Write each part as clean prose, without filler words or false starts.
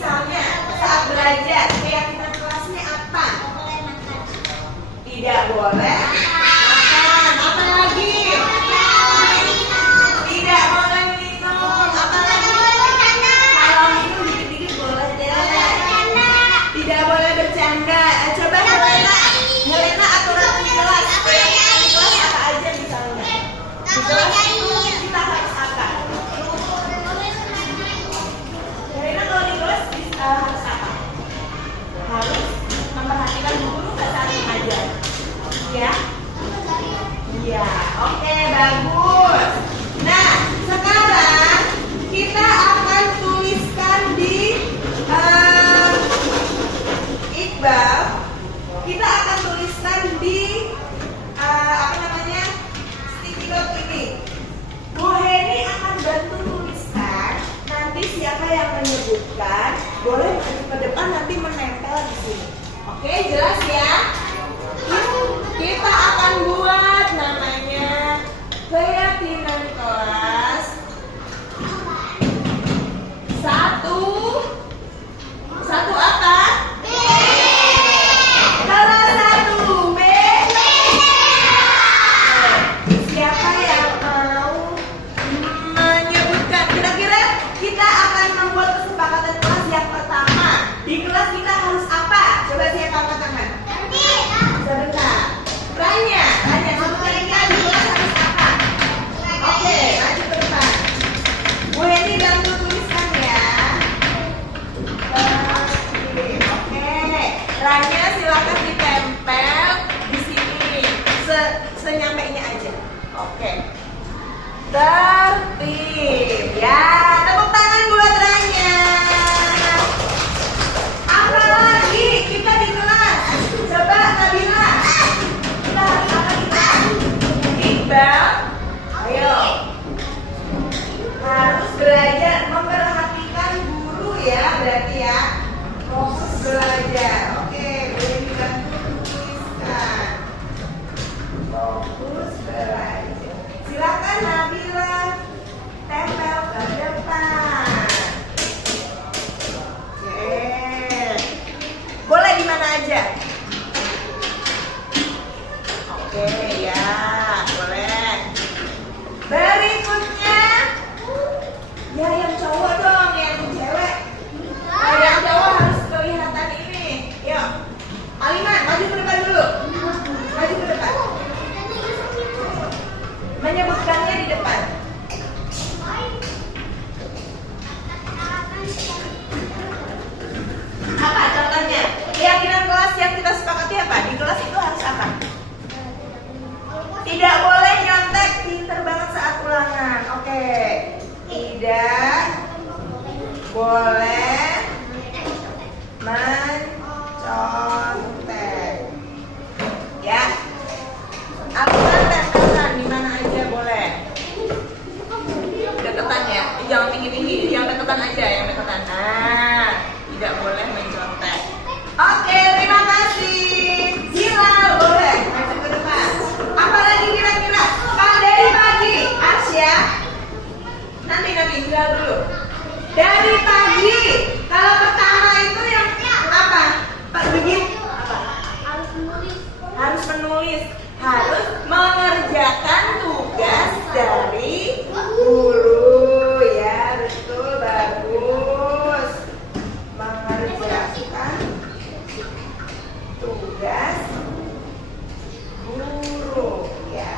Misalnya saat belajar keyakinan kelasnya apa? Tidak boleh makan. Apa lagi? Tidak boleh minum. Apa lagi? Kalau minum dikit-dikit boleh deh. Tidak boleh bercanda. Coba Helena aturan di kelas. Di kelas apa aja misalnya? Di kelas itu kita harus apa? Helena kalau di kelas harus apa? Harus memperhatikan guru nggak saat mengajar? Ya? Iya. Oke, bagus. Nah, sekarang kita akan tuliskan di Iqbal. Kita akan tuliskan di sticky note ini. Bu Heni akan bantu tuliskan. Nanti siapa yang menyebutkan boleh maju ke depan, nanti menempel di sini. Oke, jelas ya? Kita akan buat namanya keyakinan kelas 1. Satu apa? B. Kelas 1 B. Siapa yang mau menyebutkan? Kira-kira kita akan membuat kesepakatan kelas yang pertama. Di kelas kita harus apa? Coba siapa angkat tangan? Sebentar. Ranya, sebutkan kita di kelas harus apa? Oke, maju ke depan. Bu Heni bantu tuliskan ya. Oke, Ranya silakan ditempel di sini. Senyampainya aja. Oke. Tertib. Ya, tepuk tangan buat Ranya. Apa lagi kita di kelas? Coba Nabila. Kita harus apa kita? Iqbal. Ayo. Harus belajar memperhatikan guru ya, berarti ya. Fokus belajar. Oke, boleh dibantu tuliskan. Fokus belajar. Silakan Nabila tempel ke depan. Oke. Boleh di mana aja? Oke, ya, boleh. Berikutnya, ya yang cowok dong, yang cewek. Yang cowok harus kelihatan ini. Yuk, Aliman, maju ke depan dulu. Maju ke depan. Menyebutkannya di depan. Apa contohnya? Keyakinan kelas yang kita sepakati apa? Di kelas itu harus apa? Tidak boleh nyontek, pinter banget saat ulangan. Oke. Tidak boleh mencontek. Ya. Aturan tempelan di mana aja boleh. Deketan ya. Jangan tinggi-tinggi, yang deketan aja, yang deketan. Nah, tidak boleh mencontek. Oke, terima kasih. Hilal boleh maju ke depan. Apalagi kira-kira? Kalau dari pagi, Arsya. Nanti Hilal dulu. Dari pagi, kalau pertama itu yang apa? Pak Begit? Apa? Harus menulis. Harus mengerjakan tugas dari guru. Ya, betul, bagus. Mengerjakan tugas guru. Ya.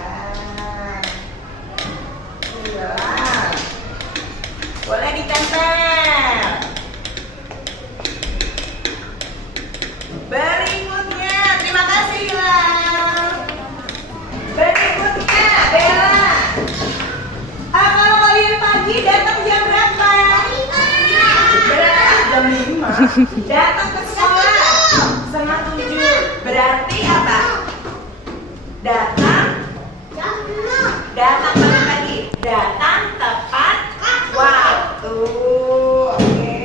Hilal. Boleh ditempel. Berikutnya, terima kasih Hilal. Berikutnya, Bella. Kalau kalian pagi datang jam berapa? Jam 5. Datang ke sekolah 6:30. Berarti apa? Datang pagi. Datang tepat waktu. Oke.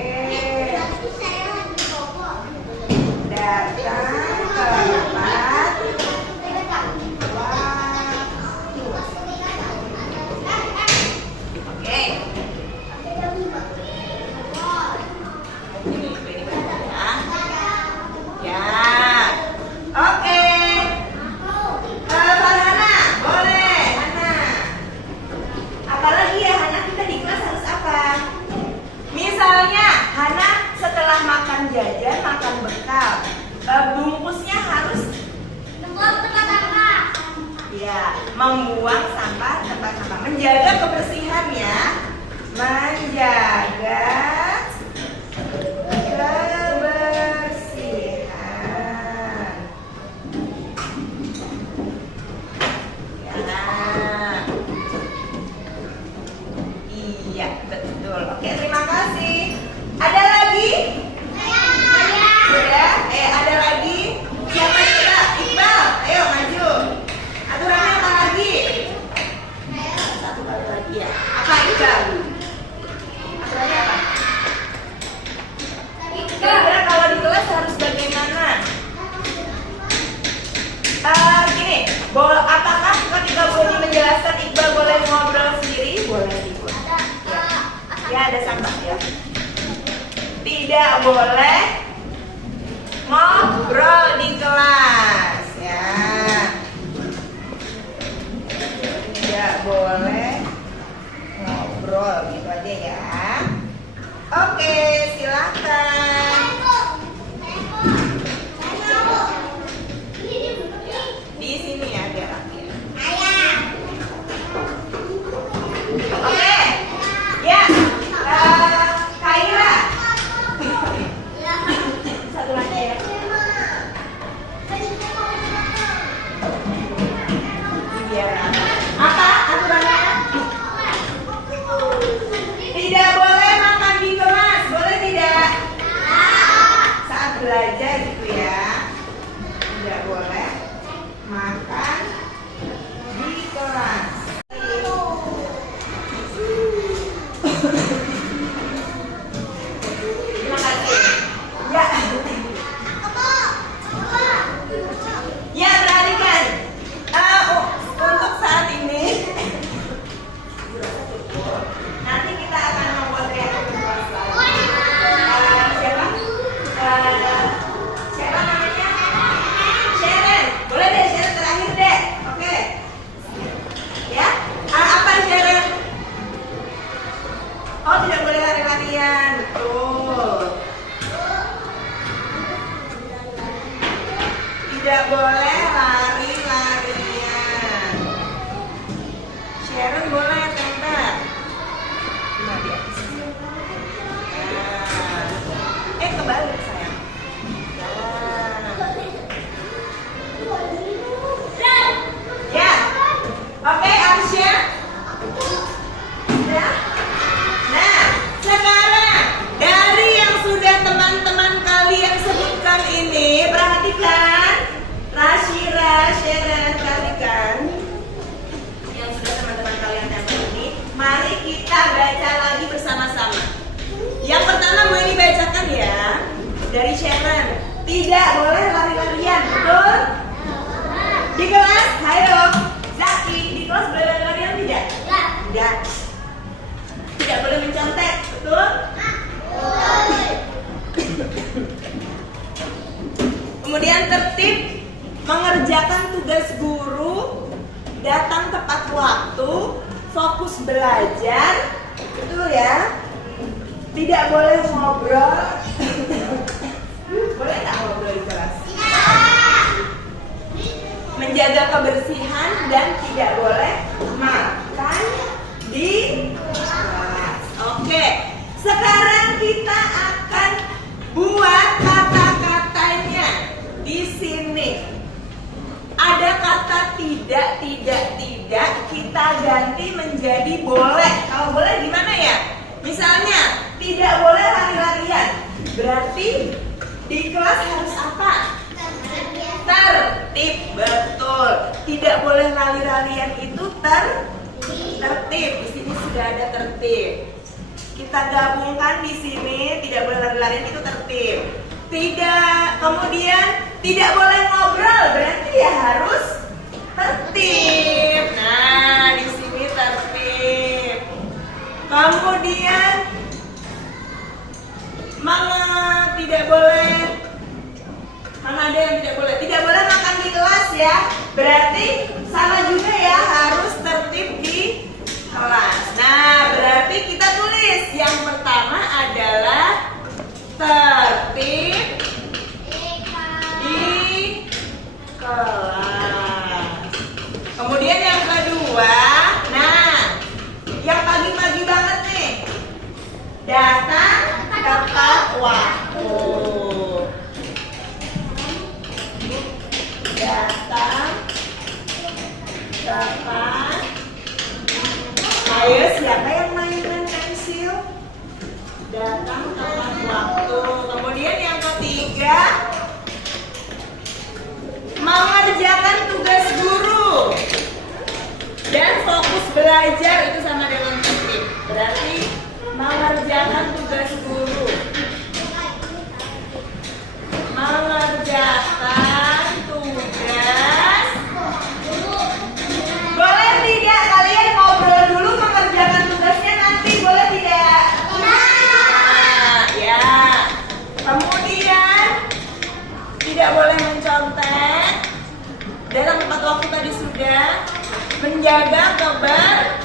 Datang tepat waktu. Oke. membuang sampah tempat sampah, menjaga kebersihan ya, menjaga kebersihan. Ya. Iya, betul. Oke, terima kasih. Ada lagi? Sudah? Ada lagi? Siapa kita? Iqbal, ayo maju. Aturannya apa lagi? Satu kali lagi ya. Apa Iqbal? Aturannya apa? Kira-kira kalau di kelas harus bagaimana? Gini, apakah ketika Boni menjelaskan Iqbal boleh ngobrol sendiri? Boleh Ibu. Ya, ada sampah ya. Tidak boleh ngobrol di kelas ya. Tidak boleh ngobrol gitu aja ya. Oke, silakan. Di sini ya biar rapi. Oke. Ya. Kaira. Satu lagi ya. Biar apa aturannya? Tidak boleh makan di kelas, boleh tidak? Saat belajar gitu ya. Tidak boleh makan di kelas. Terima kasih. Ya. Ya, perhatikan. Untuk saat ini nanti kita akan membuat reaksi kelas lagi. Siapa namanya? Sharon. Boleh deh Sharon terakhir deh. Oke. Ya. Apa Sharon? Oh, tidak boleh lari-larian. Betul. Tidak boleh lari-larian. Sharon boleh Tante. Kebalik sayang. Ya. Oke, Arsya. Ya. Nah, sekarang dari yang sudah teman-teman kalian sebutkan ini, perhatikan. Rashira, Sharon, perhatikan. Yang sudah teman-teman kalian tempel ini, mari kita baca lagi bersama-sama. Yang pertama mau dibacakan ya, dari Sharon. Tidak boleh lari-larian, betul? Di kelas, ayo. Zaki, di kelas boleh lari-larian tidak? Tidak. Tidak boleh mencontek, betul? Kemudian tertib mengerjakan tugas guru, datang tepat waktu, fokus belajar, betul ya? Tidak boleh ngobrol. Boleh nggak ngobrol di kelas? Menjaga kebersihan dan tidak boleh makan di kelas. Oke, sekarang kita akan buat kata-katanya di sini. Ada kata tidak, kita ganti menjadi boleh. Kalau boleh gimana ya? Misalnya, tidak boleh lari-larian. Berarti di kelas harus apa? Tertib, betul. Tidak boleh lari-larian itu tertib. Di sini sudah ada tertib. Kita gabungkan di sini, tidak boleh lari-larian itu tertib. Tidak, kemudian tidak boleh ngobrol, berarti ya harus tertib. Nah, di sini tertib. Kemudian tidak boleh. Mana ada yang tidak boleh? Tidak boleh makan di kelas ya. Berarti sama juga ya, harus tertib di kelas. Nah, berarti kita tulis yang pertama adalah tertib di kelas. Kemudian yang belajar itu sama dengan titip. Berarti mengerjakan tugas guru. Mengerjakan tugas. Boleh tidak kalian ngobrol dulu mengerjakan tugasnya nanti, boleh tidak? Nah, ya. Kemudian tidak boleh mencontek. Dalam tepat waktu tadi sudah. Menjaga kebersihan.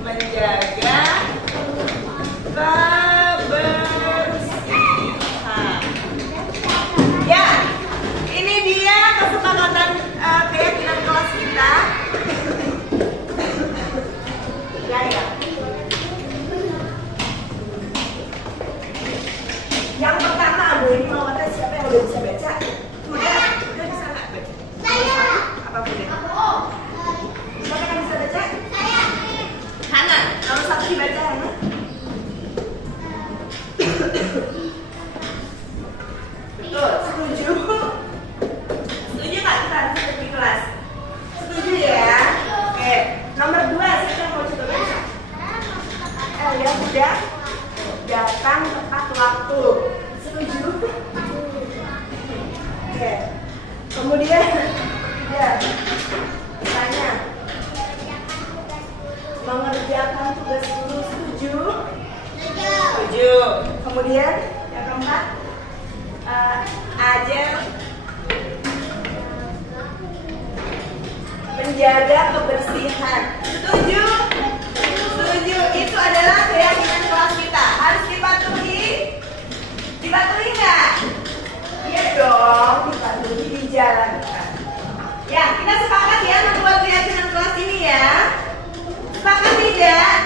Menjaga kebersihan. Ya, ini dia kesepakatan keyakinan kelas kita. Ya, ya. Yang pertama, Bu, ini mau tes siapa yang udah bisa baca? Udah bisa nggak baca? Saya. Apa boleh? Siapa yang bisa baca? Saya. Hana, nomor 1 dibaca Hana. Betul, setuju. Setuju nggak kita harus ikut di kelas? Setuju ya? Oke, nomor 2 siapa yang mau coba baca? Ya sudah. Datang tepat waktu. Setuju? Oke. Kemudian ya, tanya. Mengerjakan tugas guru, setuju? Setuju. Kemudian yang keempat, ajar menjaga kebersihan. Setuju? Setuju. Itu adalah keyakinan kelas kita. Harus dipatuhi? Dipatuhi nggak? Iya dong, dipatuhi, dijalankan. Ya, kita sepakat ya membuat keyakinan kelas ini ya. Sepakat tidak?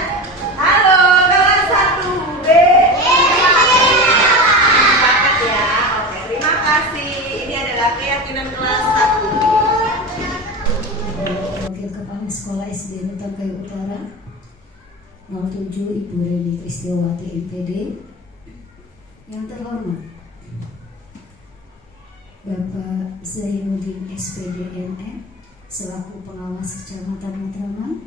Halo, kelas 1B. Sepakat ya. Oke, terima kasih. Ini adalah keyakinan kelas 1B. Wakil Kepala Sekolah SD Nutan Kayu Utara 07 Ibu Reni Kristiawati MPD. Yang terhormat Bapak Zainuddin SPD MM selaku pengawas Kecamatan Matraman.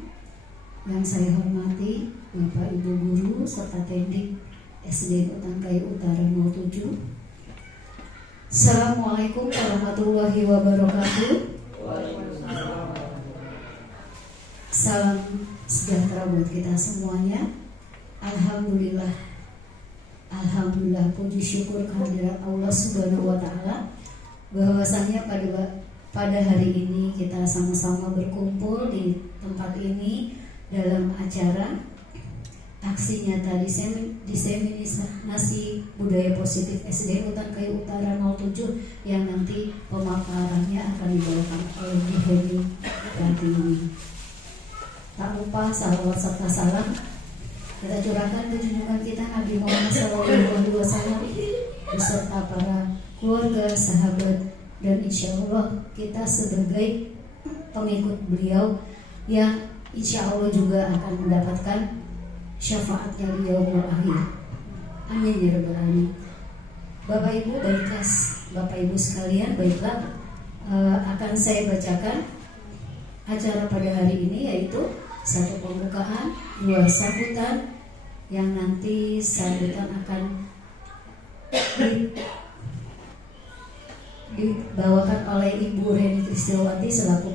Yang saya hormati Bapak Ibu Guru serta Teknik SD Nutan Kayu Utara 07. Assalamualaikum warahmatullahi wabarakatuh. Salam sejahtera buat kita semuanya. Alhamdulillah, puji syukur kehadirat Allah Subhanahu wa Ta'ala, bahwasannya pada hari ini kita sama-sama berkumpul di tempat ini dalam acara aksi nyata diseminasi budaya positif SD Nutan Kayu Utara 07 yang nanti pemaparannya akan dibawakan oleh Bu Heni Pratiwi. Tak lupa salawat serta salam kita curahkan ke junjungan kita Nabi Muhammad SAW beserta para keluarga, sahabat, dan insya Allah kita sebagai pengikut beliau yang insya Allah juga akan mendapatkan syafaatnya di yaumul akhir. Amin ya rabbal alamin. Bapak Ibu, baiklah Bapak Ibu sekalian, baiklah akan saya bacakan acara pada hari ini, yaitu 1 pembukaan, 2 sambutan, yang nanti sambutan akan dibawakan oleh Ibu Reni Kristiawati selaku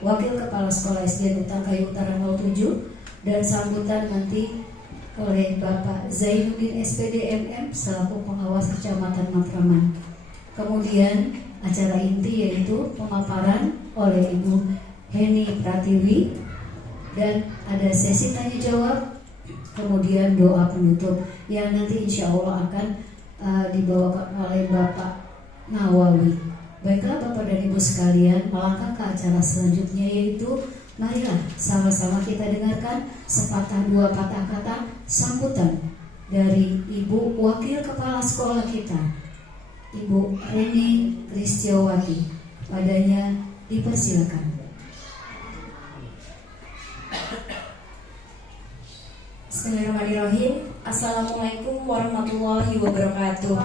Wakil Kepala Sekolah SD Nutan Kayu Utara 07, dan sambutan nanti oleh Bapak Zainuddin SPD MM selaku pengawas Kecamatan Matraman. Kemudian acara inti yaitu pemaparan oleh Ibu Heni Pratiwi, dan ada sesi tanya jawab, kemudian doa penutup yang nanti insya Allah akan dibawakan oleh Bapak Nawawi. Baiklah Bapak dan Ibu sekalian, melangkah ke acara selanjutnya, yaitu marilah sama-sama kita dengarkan sepatah dua patah kata sambutan dari Ibu Wakil Kepala Sekolah kita, Ibu Reni Kristiawati. Padanya dipersilakan. Bismillahirrahmanirrahim. Assalamualaikum warahmatullahi wabarakatuh.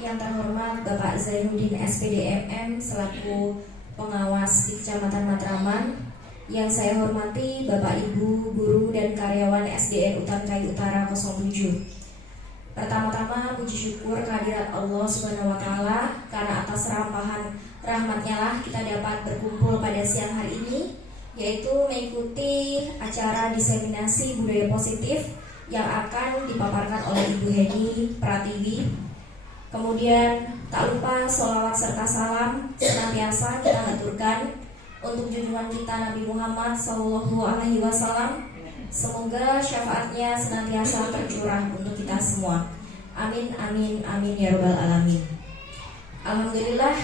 Yang yang terhormat Bapak Zainuddin SPD MM selaku pengawas di Kecamatan Matraman. Yang saya hormati Bapak Ibu, guru dan karyawan SDN Utan Kayu Utara 07. Pertama-tama puji syukur kehadirat Allah Subhanahu wa taala karena atas rampahan rahmatnya lah kita dapat berkumpul pada siang hari ini, yaitu mengikuti acara diseminasi budaya positif yang akan dipaparkan oleh Ibu Heni Pratiwi. Kemudian tak lupa sholawat serta salam senantiasa kita aturkan untuk junjungan kita Nabi Muhammad SAW. Semoga syafaatnya senantiasa tercurah untuk kita semua. Amin, amin, amin ya rabbal alamin. Alhamdulillah,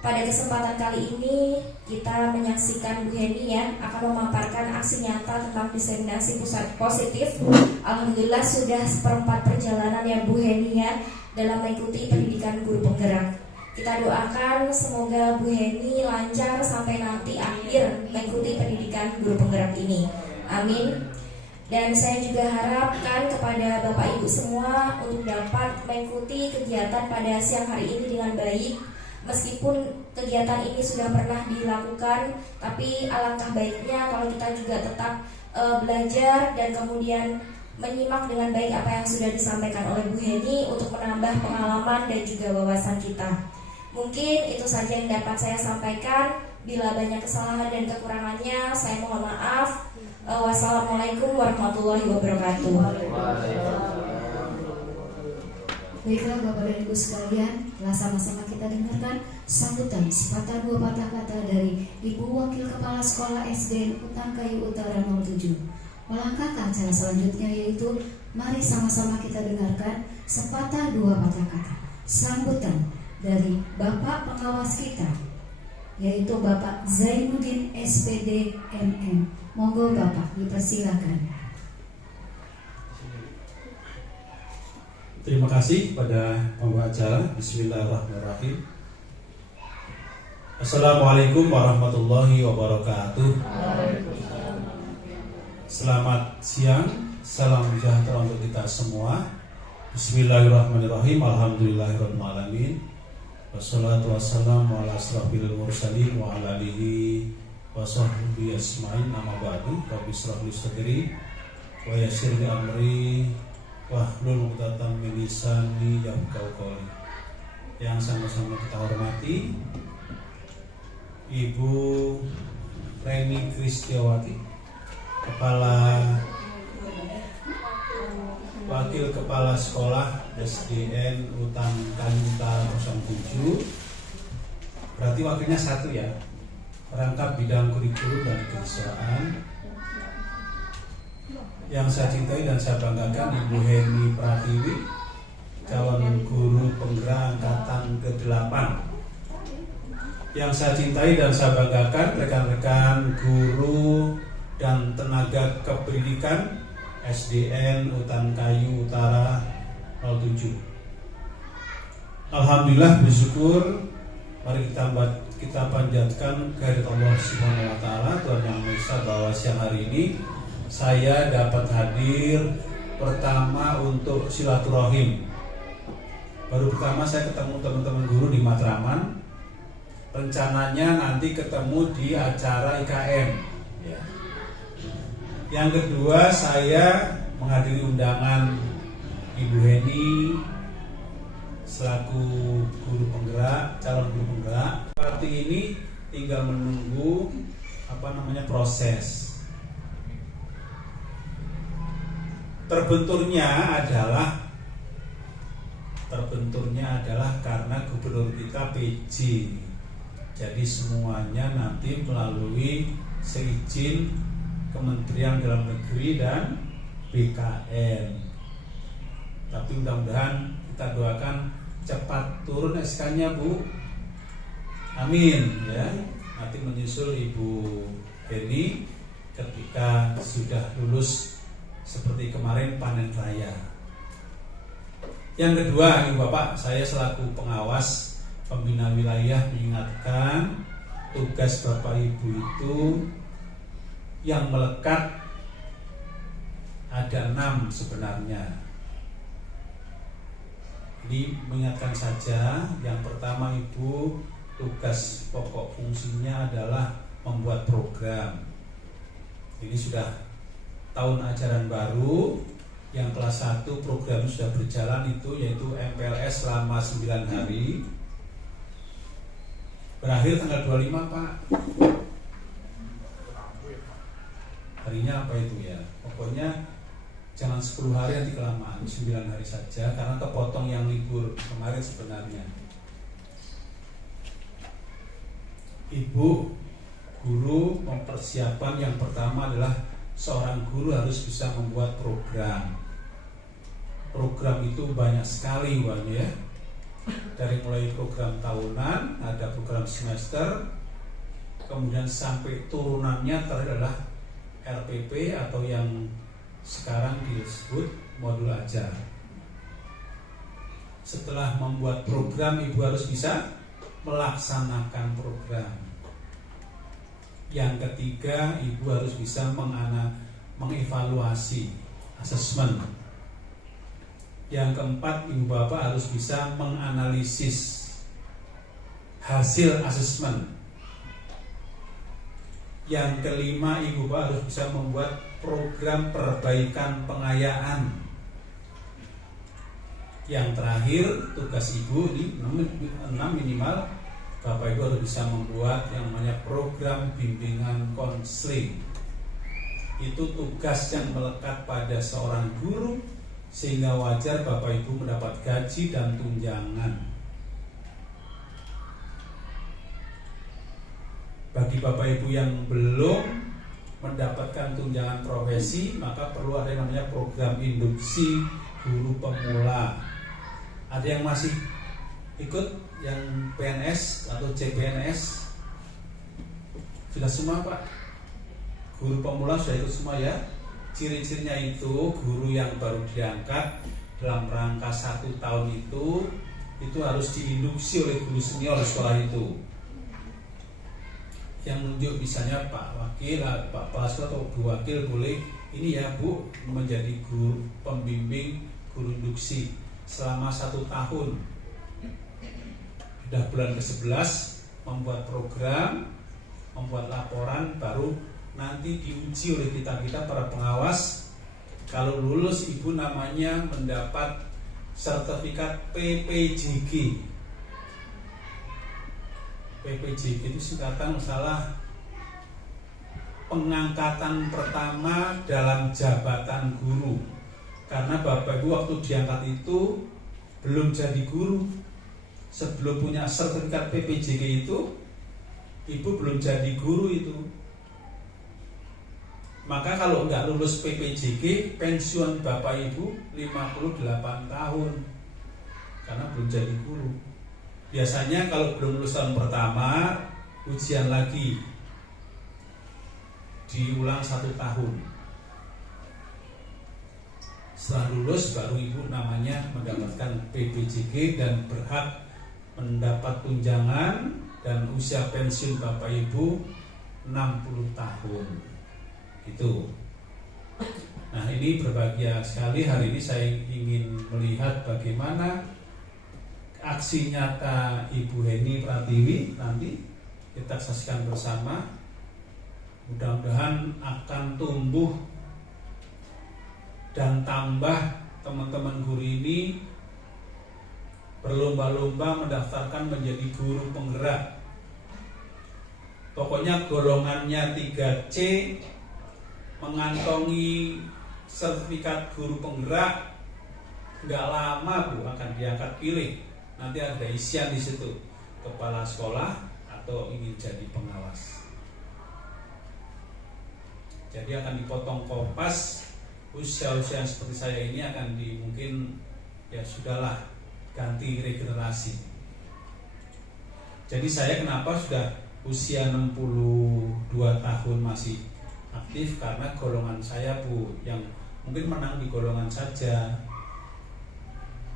pada kesempatan kali ini kita menyaksikan Bu Heni ya akan memaparkan aksi nyata tentang diseminasi pusat positif. Alhamdulillah sudah seperempat perjalanan ya Bu Heni ya dalam mengikuti pendidikan guru penggerak. Kita doakan semoga Bu Heni lancar sampai nanti akhir mengikuti pendidikan guru penggerak ini. Amin. Dan saya juga harapkan kepada Bapak Ibu semua untuk dapat mengikuti kegiatan pada siang hari ini dengan baik. Meskipun kegiatan ini sudah pernah dilakukan, tapi alangkah baiknya kalau kita juga tetap belajar dan kemudian menyimak dengan baik apa yang sudah disampaikan oleh Bu Heni untuk menambah pengalaman dan juga wawasan kita. Mungkin itu saja yang dapat saya sampaikan. Bila banyak kesalahan dan kekurangannya, saya mohon maaf. Wassalamualaikum warahmatullahi wabarakatuh. Baiklah Bapak dan Ibu sekalian, telah sama-sama kita dengarkan sambutan sepatah dua patah kata dari Ibu Wakil Kepala Sekolah SDN Utan Kayu Utara 07. Melangkah ke acara selanjutnya, yaitu mari sama-sama kita dengarkan sepatah dua patah kata sambutan dari Bapak pengawas kita, yaitu Bapak Zainuddin SPD MM. Monggo Bapak, dipersilakan. Terima kasih pada pembawa acara. Bismillahirrahmanirrahim. Assalamualaikum warahmatullahi wabarakatuh. Selamat siang, salam sejahtera untuk kita semua. Bismillahirrahmanirrahim. Alhamdulillahirabbil alamin. Wassalatu wassalamu ala asrofil mursalin wa ala alihi wa sahbihi asma'in. Amma ba'du. Rabbi shrah li sadri wa yassir li amri wahlul 'uqdatam min lisani yafqahu qawli. Yang sama-sama kita hormati Ibu Reni Kristiawati, Wakil Kepala Sekolah SDN Utan Kayu Utara 07. Berarti wakilnya satu ya, perangkap bidang kurikulum dan keistimewaan. Yang saya cintai dan saya banggakan Ibu Heni Pratiwi, calon guru penggerak angkatan ke-8. Yang saya cintai dan saya banggakan rekan-rekan guru dan tenaga kependidikan SDN Utan Kayu Utara 07. Alhamdulillah, bersyukur. Mari kita panjatkan kehadirat Allah Subhanahu wa taala, Tuhan Yang Maha Esa, bahwa siang hari ini saya dapat hadir pertama untuk silaturahim. Baru pertama saya ketemu teman-teman guru di Matraman. Rencananya nanti ketemu di acara IKM ya. Yang kedua, saya menghadiri undangan Ibu Heni selaku guru penggerak, calon guru penggerak. Seperti ini tinggal menunggu proses. Terbenturnya adalah karena gubernur kita PJ. Jadi semuanya nanti melalui seizin Kementerian Dalam Negeri dan BKN. Tapi mudah-mudahan kita doakan cepat turun SK-nya, Bu. Amin ya. Nanti menyusul Ibu Heni ketika sudah lulus seperti kemarin panen raya. Yang kedua, Ibu Bapak, saya selaku pengawas pembina wilayah mengingatkan tugas Bapak Ibu itu yang melekat ada 6 sebenarnya. Ini mengingatkan saja, yang pertama Ibu, tugas pokok fungsinya adalah membuat program. Ini sudah tahun ajaran baru, yang kelas 1 program sudah berjalan itu yaitu MPLS selama 9 hari. Berakhir tanggal 25 Pak. Harinya apa itu ya? Pokoknya jangan 10 hari, nanti kelamaan, 9 hari saja, karena kepotong yang libur kemarin sebenarnya. Ibu guru mempersiapkan, yang pertama adalah seorang guru harus bisa membuat program. Program itu banyak sekali uangnya ya. Dari mulai program tahunan, ada program semester, kemudian sampai turunannya adalah RPP atau yang sekarang disebut modul ajar. Setelah membuat program, Ibu harus bisa melaksanakan program. Yang ketiga, Ibu harus bisa mengevaluasi, asesmen. Yang keempat, Ibu Bapak harus bisa menganalisis hasil asesmen. Yang kelima, Ibu Bapak harus bisa membuat program perbaikan pengayaan. Yang terakhir, tugas Ibu ini 6 minimal, Bapak Ibu harus bisa membuat yang namanya program bimbingan konseling. Itu tugas yang melekat pada seorang guru, sehingga wajar Bapak Ibu mendapat gaji dan tunjangan. Bagi Bapak Ibu yang belum mendapatkan tunjangan profesi, maka perlu ada yang namanya program induksi guru pemula. Ada yang masih ikut yang PNS atau CPNS? Sudah semua Pak? Guru pemula sudah ikut semua ya? Ciri-cirinya itu, guru yang baru diangkat dalam rangka 1 tahun itu harus diinduksi oleh guru senior sekolah itu. Yang menunjuk misalnya Pak Wakil, Pak Pasko atau Bu Wakil boleh ini ya Bu, menjadi guru pembimbing guru induksi selama 1 tahun. Sudah bulan ke-11 membuat program, membuat laporan, baru nanti diuji oleh kita para pengawas. Kalau lulus, Ibu namanya mendapat sertifikat PPJG. PPJG itu singkatan masalah pengangkatan pertama dalam jabatan guru. Karena Bapak Ibu waktu diangkat itu belum jadi guru. Sebelum punya sertifikat PPJG itu, Ibu belum jadi guru itu. Maka kalau nggak lulus PPJG, pensiun Bapak Ibu 58 tahun karena belum jadi guru. Biasanya kalau belum lulus tahun pertama, ujian lagi, diulang 1 tahun. Setelah lulus baru Ibu namanya mendapatkan PPJG dan berhak mendapat tunjangan, dan usia pensiun Bapak Ibu 60 tahun. Itu. Nah, ini berbahagia sekali hari ini saya ingin melihat bagaimana aksi nyata Ibu Heni Pratiwi nanti kita saksikan bersama. Mudah-mudahan akan tumbuh dan tambah teman-teman guru ini berlomba-lomba mendaftarkan menjadi guru penggerak. Pokoknya golongannya 3C mengantongi sertifikat guru penggerak, nggak lama Bu akan diangkat pilih. Nanti ada isian di situ, kepala sekolah atau ingin jadi pengawas. Jadi akan dipotong kopas. Usia-usia yang seperti saya ini akan mungkin ya sudahlah, ganti regenerasi. Jadi saya kenapa sudah usia 62 tahun masih aktif, karena golongan saya Bu yang mungkin menang di golongan saja.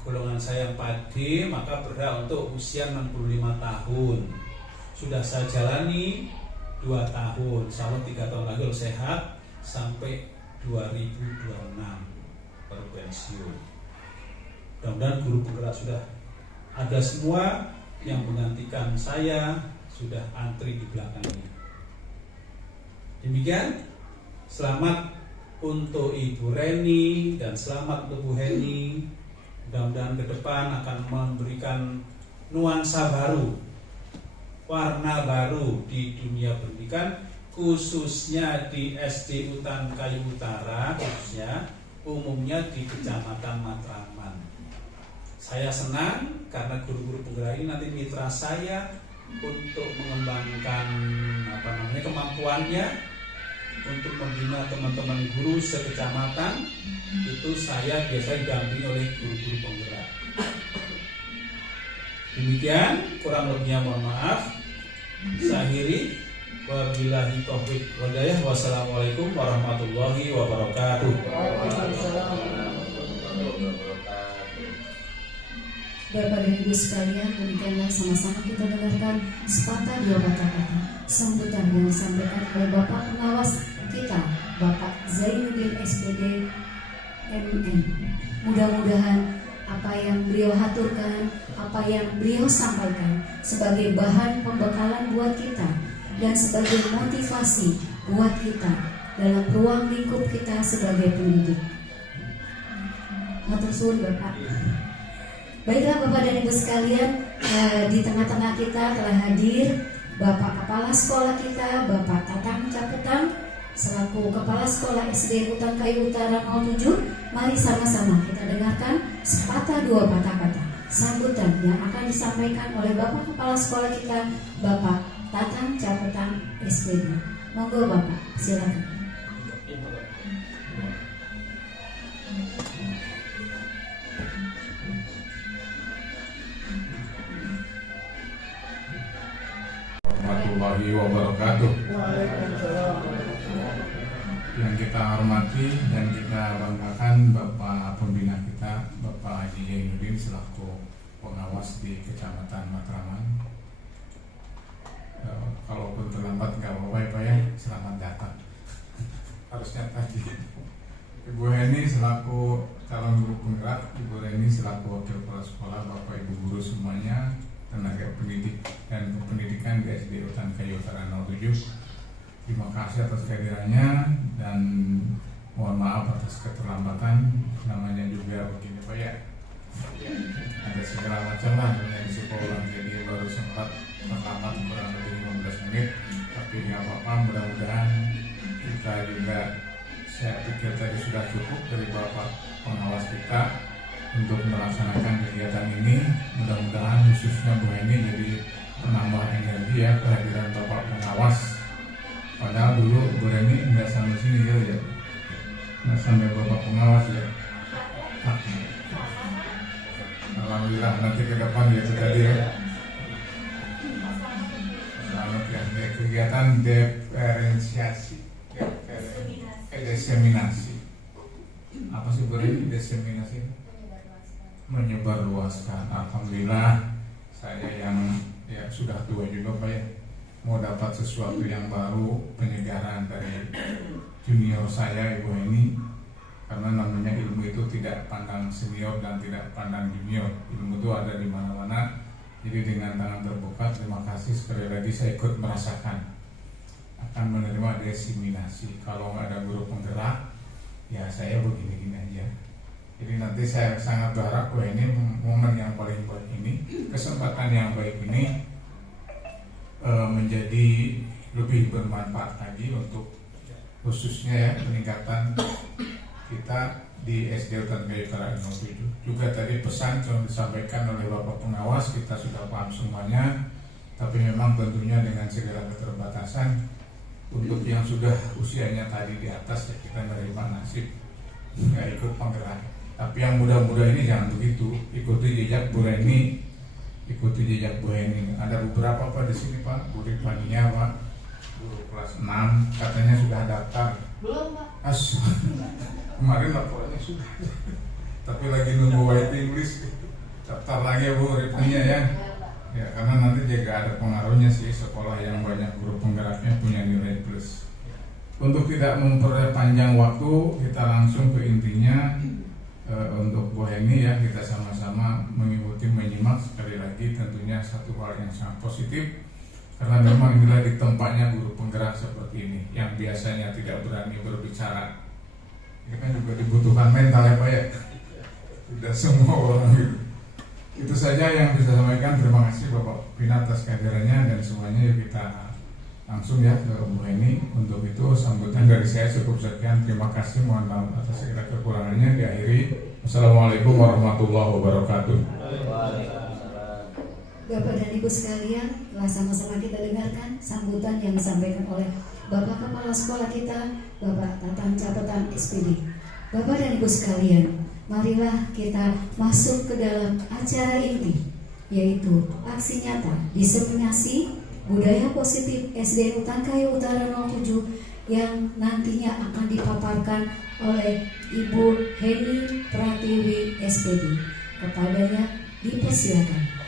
Golongan saya yang padi maka berhak untuk usia 65 tahun. Sudah saya jalani 2 tahun, insya Allah 3 tahun lagi sehat sampai 2026 baru pensiun. Mudah-mudahan guru penggerak sudah ada semua, yang menggantikan saya sudah antri di belakangnya. Demikian, selamat untuk Ibu Reni dan selamat untuk Bu Heni. Mudah-mudahan ke depan akan memberikan nuansa baru, warna baru di dunia pendidikan, khususnya di SD Utan Kayu Utara, khususnya umumnya di Kecamatan Matraman. Saya senang karena guru-guru penggerak ini nanti mitra saya untuk mengembangkan kemampuannya untuk membina teman-teman guru sekecamatan. Itu saya biasa didampingi oleh guru-guru penggerak. Demikian, kurang lebihnya mohon maaf. Saya akhiri. Wabillahi taufiq wal hidayah. Wassalamualaikum warahmatullahi wabarakatuh. Bapak dan Ibu sekalian, demikianlah sama-sama kita dengarkan sepatah dua kata-kata sambutan yang disampaikan oleh Bapak pengawas kita, Bapak Zainuddin SPD MN. Mudah-mudahan apa yang beliau haturkan, apa yang beliau sampaikan sebagai bahan pembekalan buat kita dan sebagai motivasi buat kita dalam ruang lingkup kita sebagai pendidik. Matur suwun Bapak. Baiklah Bapak dan Ibu sekalian, di tengah-tengah kita telah hadir Bapak Kepala Sekolah kita, Bapak Tatang Capetang, selaku Kepala Sekolah SD Utan Kayu Utara 07. Mari sama-sama kita dengarkan sepatah dua kata-kata sambutan yang akan disampaikan oleh Bapak Kepala Sekolah kita, Bapak Tatang Capetang SPD. Monggo Bapak, silakan. Warahmatullahi wabarakatuh. Yang kita hormati dan kita banggakan Bapak Pembina kita, Bapak Haji Zainuddin selaku pengawas di Kecamatan Matraman. Kalaupun terlambat nggak apa-apa ya Pak ya, selamat datang. Harusnya tadi. Ibu Heni selaku calon guru penggerak, Ibu Reni selaku wakil kepala sekolah, Bapak Ibu guru semuanya, tenaga pendidik dan kependidikan di SD Utan Kayu Utara 07. Terima kasih atas kehadirannya dan mohon maaf atas keterlambatan. Namanya juga begini Pak ya, ada segala macam lah di sekolah, jadi baru sempat terlambat kurang lebih 15 menit. Tapi nggak apa-apa, mudah-mudahan kita juga, saya pikir tadi sudah cukup dari Bapak pengawas kita untuk melaksanakan kegiatan ini. Mudah-mudahan khususnya Bu Heni jadi penambah energi ya kehadiran Bapak pengawas. Padahal dulu Bu Heni nggak sampai sini ya, nggak sampai Bapak pengawas ya. Alhamdulillah, nanti ke depan ya tadi ya. Selamat ya, kegiatan diferensiasi, diseminasi. Apa sih Bu Heni diseminasi? Menyebarluaskan. Alhamdulillah, saya yang ya sudah tua juga Pak ya, mau dapat sesuatu yang baru, penyegaran dari junior saya Ibu Heni, karena namanya ilmu itu tidak pandang senior dan tidak pandang junior, ilmu itu ada di mana-mana. Jadi dengan tangan terbuka, terima kasih sekali lagi, saya ikut merasakan akan menerima diseminasi. Kalau nggak ada guru penggerak, ya saya begini-gini aja. Jadi nanti saya sangat berharap bahwa ini momen yang paling baik ini, kesempatan yang baik ini menjadi lebih bermanfaat lagi untuk khususnya ya peningkatan kita di SD Utan Kayu Utara 07. Juga tadi pesan yang disampaikan oleh Bapak pengawas kita sudah paham semuanya, tapi memang tentunya dengan segala keterbatasan. Untuk yang sudah usianya tadi di atas ya kita menerima nasib nggak ikut penggerak. Tapi yang muda-muda ini jangan begitu, ikuti jejak Bu Reni, ikuti jejak Bu Heni. Ada beberapa Pak di sini Pak, Bu Ripania Pak, guru kelas 6 katanya sudah daftar. Belum Pak. Kemarin laporannya sudah, tapi lagi nunggu waiting list. Daftar lagi Bu Ripania ya. Ya karena nanti juga ada pengaruhnya sih, sekolah yang banyak guru penggeraknya punya nilai plus. Untuk tidak memperpanjang waktu, kita langsung ke intinya. untuk Bu Heni ya, kita sama-sama mengikuti, menyimak. Sekali lagi tentunya satu hal yang sangat positif, karena memang inilah di tempatnya guru penggerak seperti ini yang biasanya tidak berani berbicara. Ini kan juga dibutuhkan mental ya Pak ya, tidak semua orang gitu. Itu saja yang bisa saya sampaikan. Terima kasih Bapak Pina atas kehadirannya, dan semuanya yuk kita langsung ya ke Bu Heni. Untuk itu sambutan dari saya cukup sekian. Terima kasih, mohon maaf atas segala kekurangannya. Diakhiri, Assalamualaikum warahmatullahi wabarakatuh. Bapak dan Ibu sekalian, telah sama-sama kita dengarkan sambutan yang disampaikan oleh Bapak Kepala Sekolah kita, Bapak Tatan Catatan SPD. Bapak dan Ibu sekalian, marilah kita masuk ke dalam acara inti, yaitu aksi nyata diseminasi budaya positif SDN Utankayu Utara 07 yang nantinya akan dipaparkan oleh Ibu Heni Pratiwi SPD. Kepadanya dipersilakan.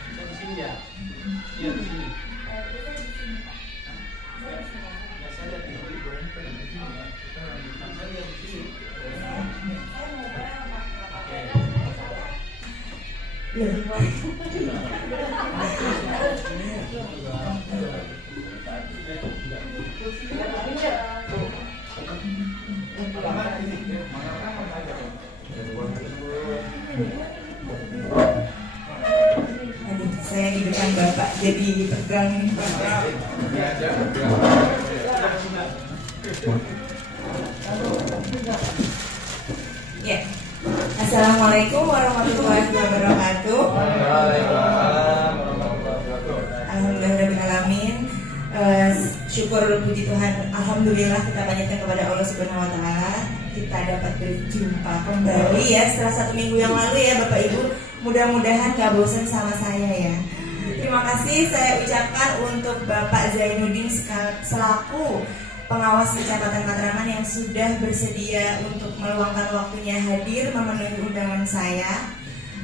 Saya di depan Bapak jadi pegang. Ya. Assalamualaikum warahmatullahi wabarakatuh. Alhamdulillahirrahmanirrahim. Syukur puji Tuhan, alhamdulillah kita panjatkan kepada Allah Subhanahu wa taala. Kita dapat berjumpa kembali ya setelah 1 minggu yang lalu ya Bapak Ibu. Mudah-mudahan gak bosan sama saya ya. Terima kasih saya ucapkan untuk Bapak Zainuddin selaku pengawas Kecamatan Matraman yang sudah bersedia untuk meluangkan waktunya hadir memenuhi undangan saya.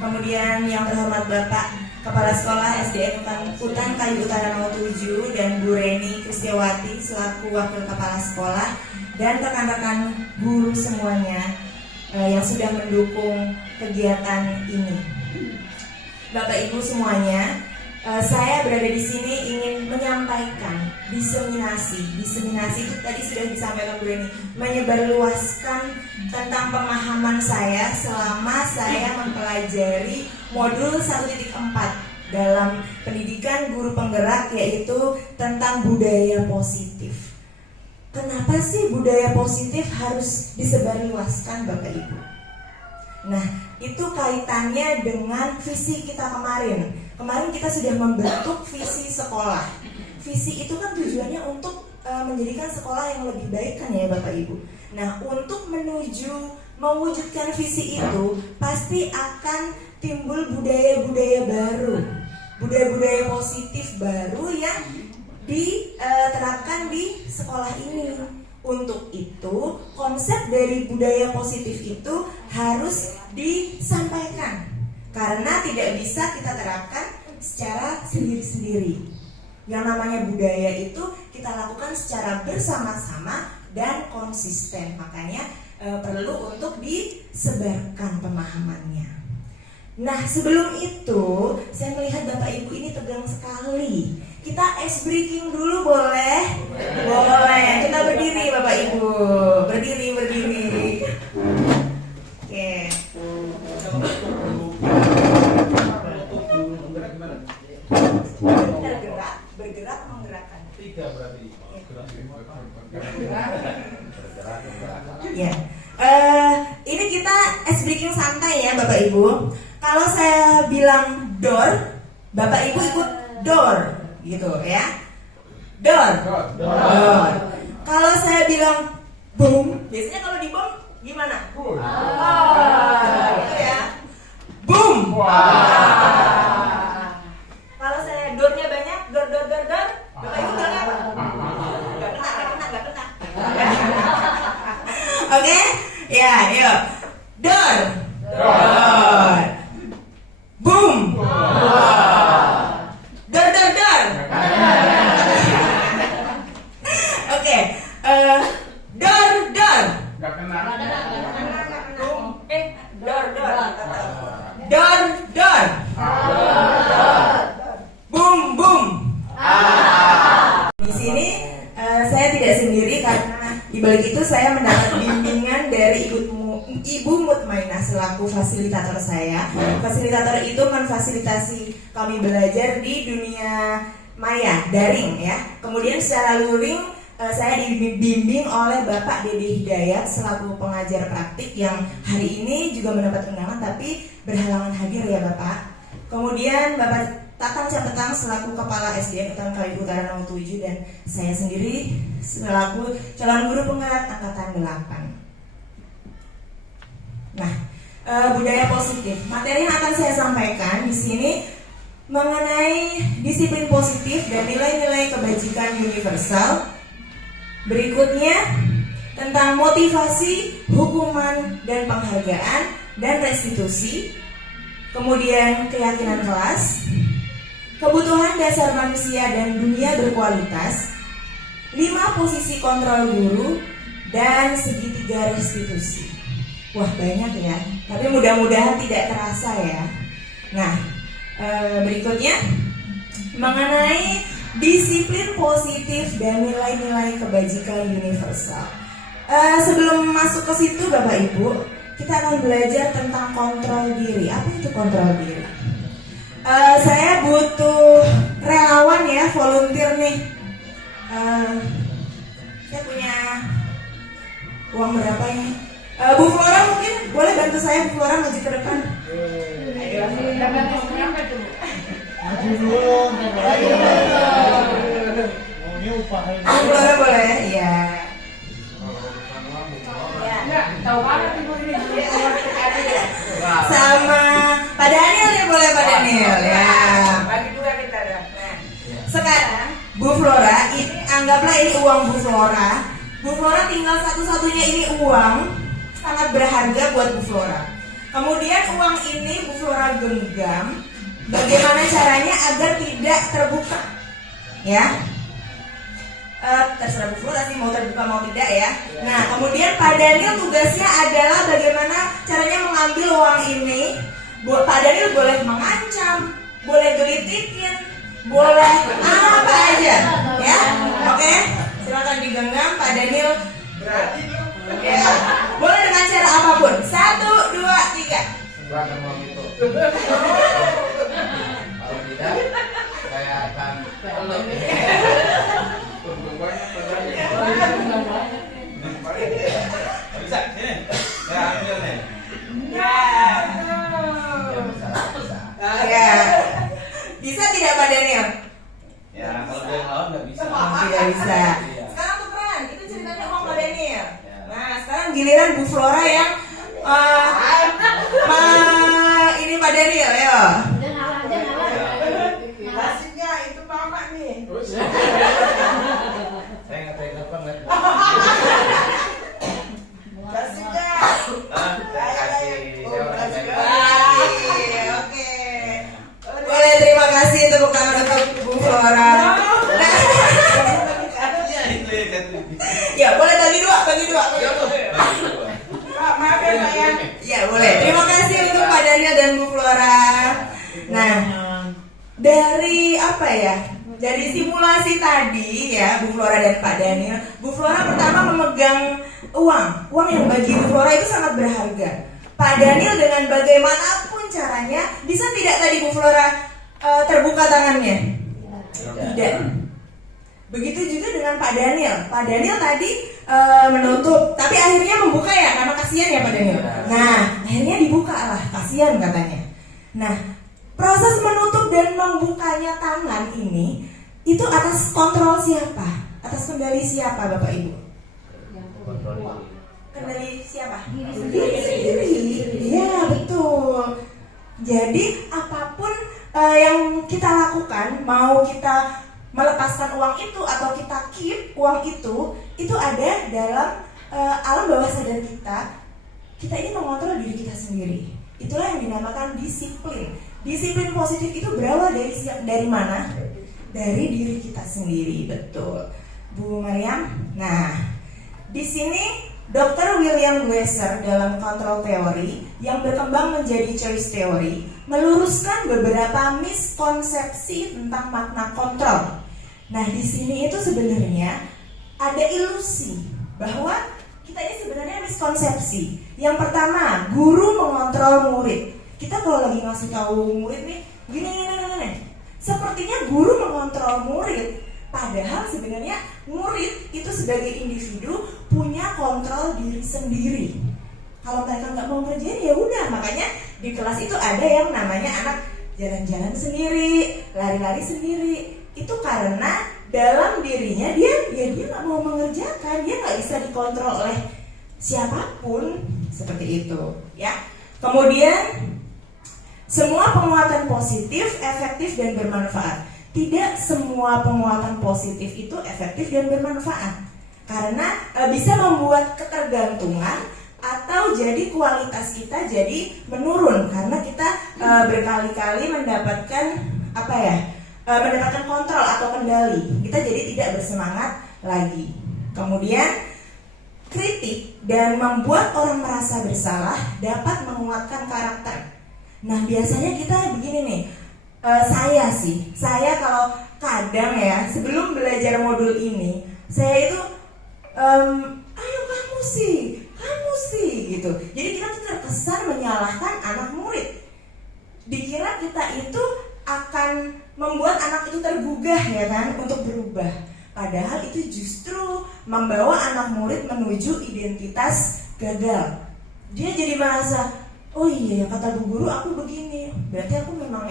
Kemudian yang terhormat Bapak Kepala Sekolah SDN Utankayu Utara 07 dan Bu Reni Kristiawati selaku Wakil Kepala Sekolah, dan rekan-rekan guru semuanya yang sudah mendukung kegiatan ini. Bapak Ibu semuanya, saya berada di sini ingin menyampaikan diseminasi itu tadi sudah disampaikan Bu Reni, menyebarluaskan tentang pemahaman saya selama saya mempelajari modul 1.4 dalam pendidikan guru penggerak, yaitu tentang budaya positif. Kenapa sih budaya positif harus disebarluaskan Bapak Ibu? Nah, itu kaitannya dengan visi kita kemarin. Kemarin kita sudah membentuk visi sekolah. Visi itu kan tujuannya untuk menjadikan sekolah yang lebih baik kan ya Bapak Ibu. Nah, untuk mewujudkan visi itu pasti akan timbul budaya-budaya baru, budaya-budaya positif baru yang diterapkan di sekolah ini. Untuk itu, konsep dari budaya positif itu harus disampaikan, karena tidak bisa kita terapkan secara sendiri-sendiri. Yang namanya budaya itu kita lakukan secara bersama-sama dan konsisten. Makanya perlu untuk disebarkan pemahamannya. Nah, sebelum itu saya melihat Bapak Ibu ini tegang sekali. Kita ice breaking dulu boleh? Boleh. Kita berdiri Bapak Ibu. Berdiri. Oke. Bergerak menggerakkan. 3 berarti. Ya. Ini kita ice breaking santai ya Bapak Ibu. Kalau saya bilang door, Bapak Ibu ikut door, gitu ya. Door. Kalau saya bilang boom, biasanya kalau di boom gimana? Oh, gitu ya. Boom. Kalau saya doornya banyak, door, Bapak Ibu bilang apa? Gak kena. Oke? Ya, yuk. Door. Boom. Door. Oke. Door. Gak kena. Door. tidak sendiri karena di balik itu saya mendapat bimbingan dari Ibu Mutmainah selaku fasilitator saya. Fasilitator itu memfasilitasi kami belajar di dunia maya, daring ya. Kemudian secara luring saya dibimbing oleh Bapak Dede Hidayat selaku pengajar praktik yang hari ini juga mendapat undangan tapi berhalangan hadir ya Bapak. Kemudian Bapak Tatang Capetang selaku Kepala SDN Utan Kayu Utara 07 dan saya sendiri selaku calon guru penggerak angkatan 8. Nah, budaya positif. Materi yang akan saya sampaikan di sini mengenai disiplin positif dan nilai-nilai kebajikan universal. Berikutnya tentang motivasi, hukuman, dan penghargaan dan restitusi. Kemudian keyakinan kelas, kebutuhan dasar manusia dan dunia berkualitas, 5 posisi kontrol guru, dan segitiga restitusi. Wah banyak ya, tapi mudah-mudahan tidak terasa ya. Nah, berikutnya mengenai disiplin positif dan nilai-nilai kebajikan universal. Sebelum masuk ke situ Bapak Ibu, kita akan belajar tentang kontrol diri. Apa itu kontrol diri? Saya butuh relawan ya, volunteer nih. Saya punya uang berapa ini? Bu Flora mungkin boleh bantu saya, Bu Flora maju ke depan. Ayo. Bu Flora boleh? Iya. Sama Pak Daniel ya, boleh Pak Daniel ya. Bagi 2 kita ya. Nah, sekarang Bu Flora, ini anggaplah ini uang Bu Flora. Bu Flora tinggal satu-satunya ini uang sangat berharga buat Bu Flora. Kemudian uang ini Bu Flora genggam. Bagaimana caranya agar tidak terbuka? Ya. Terserah Bu Flora sih mau terbuka mau tidak ya. Nah, kemudian Pak Daniel tugasnya adalah bagaimana caranya mengambil uang ini. Pak Daniel boleh mengancam, boleh gelitikin, boleh apa aja, ya. Oke, silakan digenggam Pak Daniel. Berarti ya. Boleh dengan cara apapun. 1, 2, 3. Silakan uang itu. Kalau tidak, saya akan peluk. Bisa, sini. Ya, ambil nih. Ya. Bisa tidak Pak Daniel? Ya, kalau dia lawan nggak bisa. Tidak bisa. Sekarang tukeran, itu ceritanya uang Pak Daniel. Nah, sekarang giliran Bu Flora yang ini Pak Daniel ya. Hasilnya itu mama nih. Saya nggak pegang banget. Hasilnya. Terima kasih. Oke. Boleh, terima kasih tepuk tangan untuk Bu Flora. Ya, boleh bagi dua. Maaf ya Pak ya. Ya, boleh. Terima kasih untuk Pak Daniel dan Bu Flora. Nah, dari apa ya? Dari simulasi tadi ya, Bu Flora dan Pak Daniel. Bu Flora pertama memegang uang yang bagi Bu Flora itu sangat berharga. Pak Daniel dengan bagaimanapun caranya, bisa tidak tadi Bu Flora terbuka tangannya? Tidak. Begitu juga dengan Pak Daniel. Pak Daniel tadi menutup, tapi akhirnya membuka ya, karena kasihan ya Pak Daniel. Nah, akhirnya dibuka lah, kasihan katanya. Nah, proses menutup dan membukanya tangan ini itu atas kontrol siapa? Atas kendali siapa Bapak Ibu? Kendali siapa? Diri sendiri. Ya, betul. Jadi apapun yang kita lakukan, mau kita melepaskan uang itu atau kita keep uang itu ada dalam alam bawah sadar kita. Kita ini mengontrol diri kita sendiri. Itulah yang dinamakan disiplin. Disiplin positif itu berawal dari mana? Dari diri kita sendiri, betul. Bu Mariam. Nah, di sini Dr. William Glasser dalam kontrol teori yang berkembang menjadi choice theory meluruskan beberapa miskonsepsi tentang makna kontrol. Nah, di sini itu sebenarnya ada ilusi bahwa kita ini sebenarnya miskonsepsi. Yang pertama, guru mengontrol murid. Kita kalau lagi ngasih tahu murid nih, gini. Sepertinya guru mengontrol murid, padahal sebenarnya murid itu sebagai individu punya kontrol diri sendiri. Kalau mereka nggak mau ngerjain ya udah, makanya di kelas itu ada yang namanya anak jalan-jalan sendiri, lari-lari sendiri. Itu karena dalam dirinya dia nggak mau mengerjakan, dia nggak bisa dikontrol oleh siapapun, seperti itu, ya. Kemudian semua penguatan positif, efektif dan bermanfaat. Tidak semua penguatan positif itu efektif dan bermanfaat, karena bisa membuat ketergantungan atau jadi kualitas kita jadi menurun karena kita berkali-kali mendapatkan mendapatkan kontrol atau kendali. Kita jadi tidak bersemangat lagi. Kemudian kritik dan membuat orang merasa bersalah dapat menguatkan karakter. Nah, biasanya kita begini nih. Saya kalau kadang ya sebelum belajar modul ini, saya itu ayo kamu sih gitu. Jadi kita tuh terkesan menyalahkan anak murid. Dikira kita itu akan membuat anak itu tergugah ya kan untuk berubah. Padahal itu justru membawa anak murid menuju identitas gagal. Dia jadi merasa, oh iya kata bu guru aku begini, berarti aku memang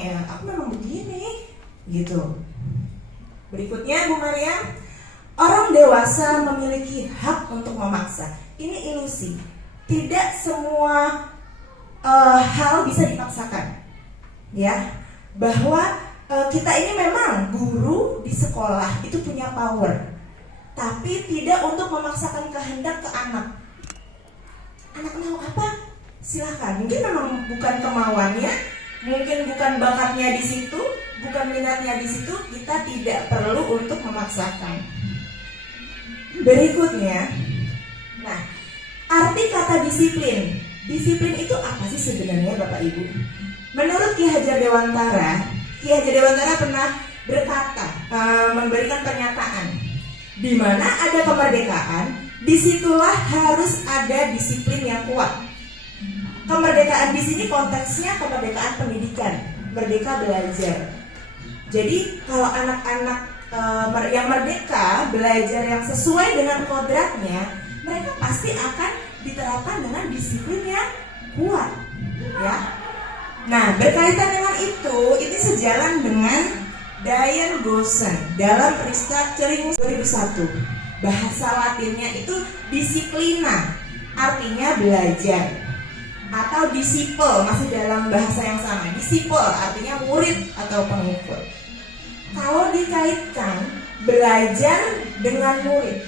begini gitu. Berikutnya Bu Maria, orang dewasa memiliki hak untuk memaksa. Ini ilusi. Tidak semua hal bisa dipaksakan, ya. Bahwa kita ini memang guru di sekolah itu punya power, tapi tidak untuk memaksakan kehendak ke anak. Anak mau apa? Silahkan. Mungkin memang bukan kemauannya, mungkin bukan bakatnya di situ, bukan minatnya di situ. Kita tidak perlu untuk memaksakan. Berikutnya, nah, arti kata disiplin. Disiplin itu apa sih sebenarnya Bapak Ibu? Menurut Ki Hajar Dewantara pernah berkata, memberikan pernyataan, di mana ada kemerdekaan, disitulah harus ada disiplin yang kuat. Kemerdekaan di sini konteksnya kemerdekaan pendidikan, merdeka belajar. Jadi kalau anak-anak yang merdeka belajar yang sesuai dengan kodratnya, mereka pasti akan diterapkan dengan disiplin yang kuat, ya. Nah, berkaitan dengan itu, ini sejalan dengan Diane Goshen dalam Restructuring 2001. Bahasa Latinnya itu disiplina, artinya belajar. Atau disciple, masih dalam bahasa yang sama. Disciple artinya murid atau pengikut. Kalau dikaitkan belajar dengan murid,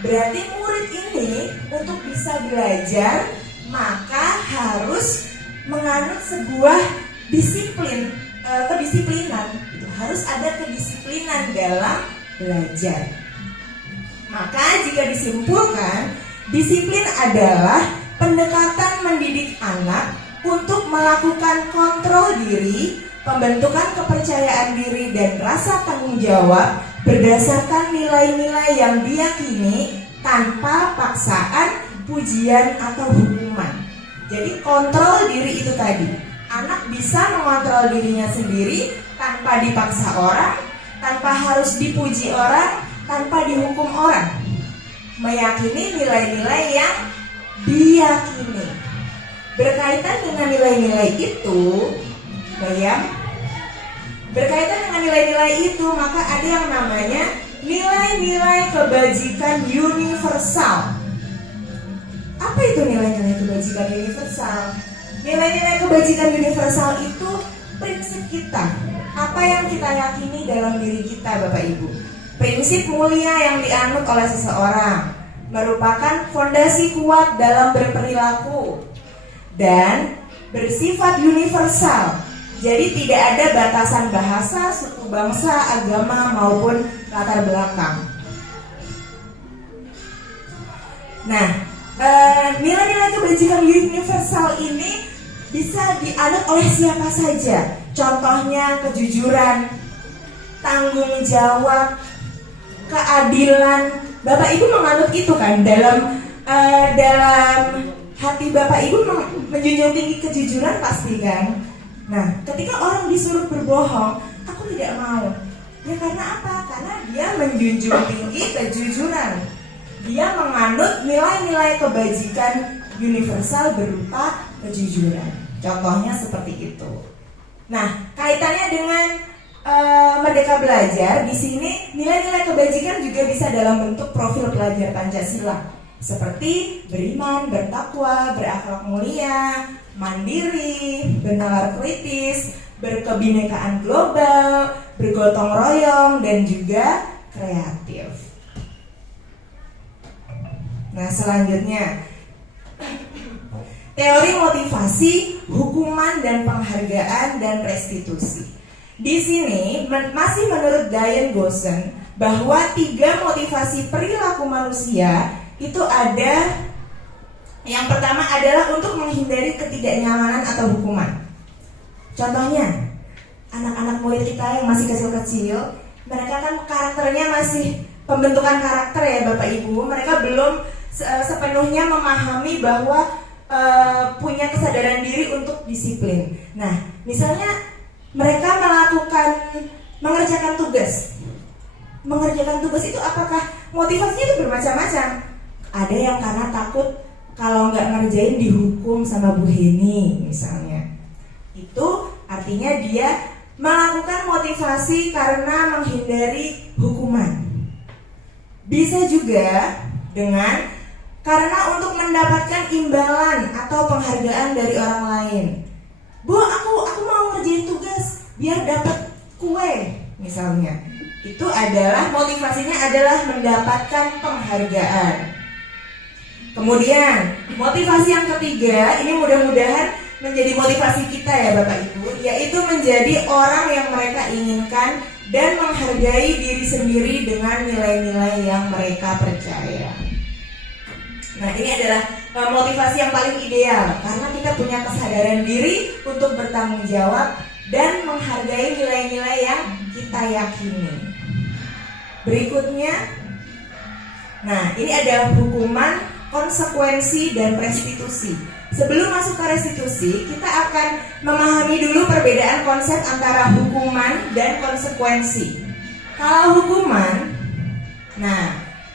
berarti murid ini untuk bisa belajar maka harus menganut sebuah disiplin, kedisiplinan. Harus ada kedisiplinan dalam belajar. Maka jika disimpulkan, disiplin adalah pendekatan mendidik anak untuk melakukan kontrol diri, pembentukan kepercayaan diri dan rasa tanggung jawab berdasarkan nilai-nilai yang diyakini tanpa paksaan, pujian atau hukuman. Jadi kontrol diri itu tadi, anak bisa mengontrol dirinya sendiri tanpa dipaksa orang, tanpa harus dipuji orang, tanpa dihukum orang. Meyakini nilai-nilai yang diyakini. Berkaitan dengan nilai-nilai itu, berkaitan dengan nilai-nilai itu, maka ada yang namanya nilai-nilai kebajikan universal. Apa itu nilai-nilai kebajikan universal? Nilai-nilai kebajikan universal itu prinsip kita. Apa yang kita yakini dalam diri kita, Bapak Ibu. Prinsip mulia yang dianut oleh seseorang merupakan fondasi kuat dalam berperilaku dan bersifat universal. Jadi tidak ada batasan bahasa, suku bangsa, agama maupun latar belakang. Nah, nilai-nilai kebajikan universal ini bisa dianut oleh siapa saja. Contohnya kejujuran, tanggung jawab, keadilan, Bapak Ibu menganut itu kan, dalam hati Bapak Ibu menjunjung tinggi kejujuran pasti kan. Nah, ketika orang disuruh berbohong, aku tidak mau. Ya karena apa? Karena dia menjunjung tinggi kejujuran. Dia menganut nilai-nilai kebajikan universal berupa kejujuran. Contohnya seperti itu. Nah, kaitannya dengan Merdeka Belajar, di sini nilai-nilai kebajikan juga bisa dalam bentuk profil pelajar Pancasila, seperti beriman, bertakwa, berakhlak mulia, mandiri, bernalar kritis, berkebinekaan global, bergotong royong, dan juga kreatif. Nah, selanjutnya teori motivasi, hukuman dan penghargaan dan restitusi. Di sini masih menurut Diane Gossen bahwa 3 motivasi perilaku manusia itu ada. Yang pertama adalah untuk menghindari ketidaknyamanan atau hukuman. Contohnya, anak-anak murid kita yang masih kecil-kecil, mereka kan karakternya masih pembentukan karakter ya Bapak Ibu. Mereka belum sepenuhnya memahami bahwa punya kesadaran diri untuk disiplin. Nah, misalnya mereka mengerjakan tugas. Mengerjakan tugas itu apakah motivasinya itu bermacam-macam? Ada yang karena takut kalau nggak ngerjain dihukum sama Bu Heni misalnya. Itu artinya dia melakukan motivasi karena menghindari hukuman. Bisa juga dengan karena untuk mendapatkan imbalan atau penghargaan dari orang lain. Bu, aku mau ngerjain tugas biar dapat kue misalnya. Itu adalah motivasinya adalah mendapatkan penghargaan. Kemudian motivasi yang ketiga, ini mudah-mudahan menjadi motivasi kita ya Bapak Ibu, yaitu menjadi orang yang mereka inginkan dan menghargai diri sendiri dengan nilai-nilai yang mereka percaya. Nah, ini adalah motivasi yang paling ideal karena kita punya kesadaran diri untuk bertanggung jawab dan menghargai nilai-nilai yang kita yakini. Berikutnya, nah ini ada hukuman, konsekuensi, dan restitusi. Sebelum masuk ke restitusi, kita akan memahami dulu perbedaan konsep antara hukuman dan konsekuensi. Kalau hukuman,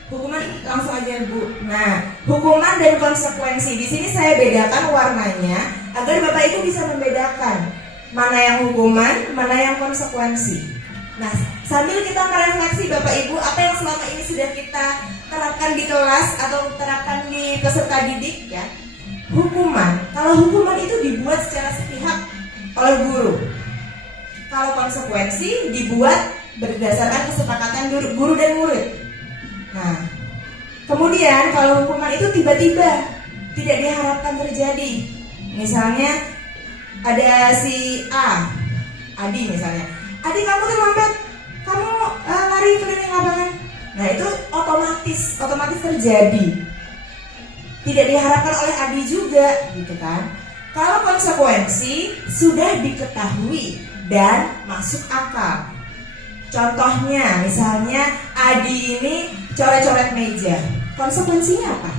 hukuman langsung aja Bu. Nah, hukuman dan konsekuensi di sini saya bedakan warnanya agar Bapak Ibu bisa membedakan mana yang hukuman, mana yang konsekuensi. Nah, sambil kita merefleksi Bapak Ibu apa yang selama ini sudah kita terapkan di kelas atau terapkan di peserta didik ya. Hukuman, kalau hukuman itu dibuat secara sepihak oleh guru. Kalau konsekuensi dibuat berdasarkan kesepakatan guru dan murid. Nah, kemudian kalau hukuman itu tiba-tiba tidak diharapkan terjadi. Misalnya ada si Adi misalnya. Adi, kamu terlambat, kamu lari keliling lapangan. Nah, itu otomatis terjadi. Tidak diharapkan oleh Adi juga, gitu kan? Kalau konsekuensi sudah diketahui dan masuk akal. Contohnya, misalnya Adi ini coret-coret meja. Konsekuensinya apa?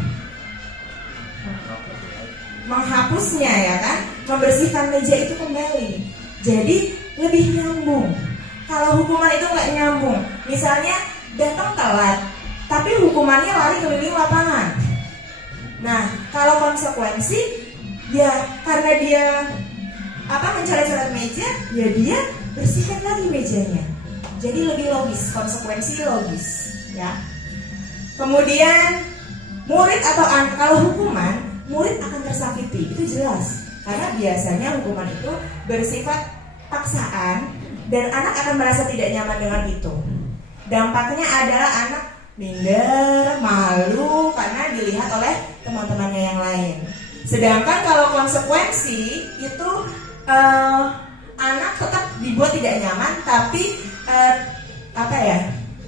Menghapusnya ya kan? Membersihkan meja itu kembali. Jadi lebih nyambung. Kalau hukuman itu nggak nyambung, misalnya datang telat, tapi hukumannya lari keliling lapangan. Nah, kalau konsekuensi, ya karena dia mencoret-coret meja, ya dia bersihkan lagi mejanya. Jadi lebih logis, konsekuensi logis, ya. Kemudian murid atau kalau hukuman, murid akan tersakiti, itu jelas. Karena biasanya hukuman itu bersifat paksaan dan anak akan merasa tidak nyaman dengan itu. Dampaknya adalah anak minder, malu karena dilihat oleh teman-temannya yang lain. Sedangkan kalau konsekuensi itu anak tetap dibuat tidak nyaman, tapi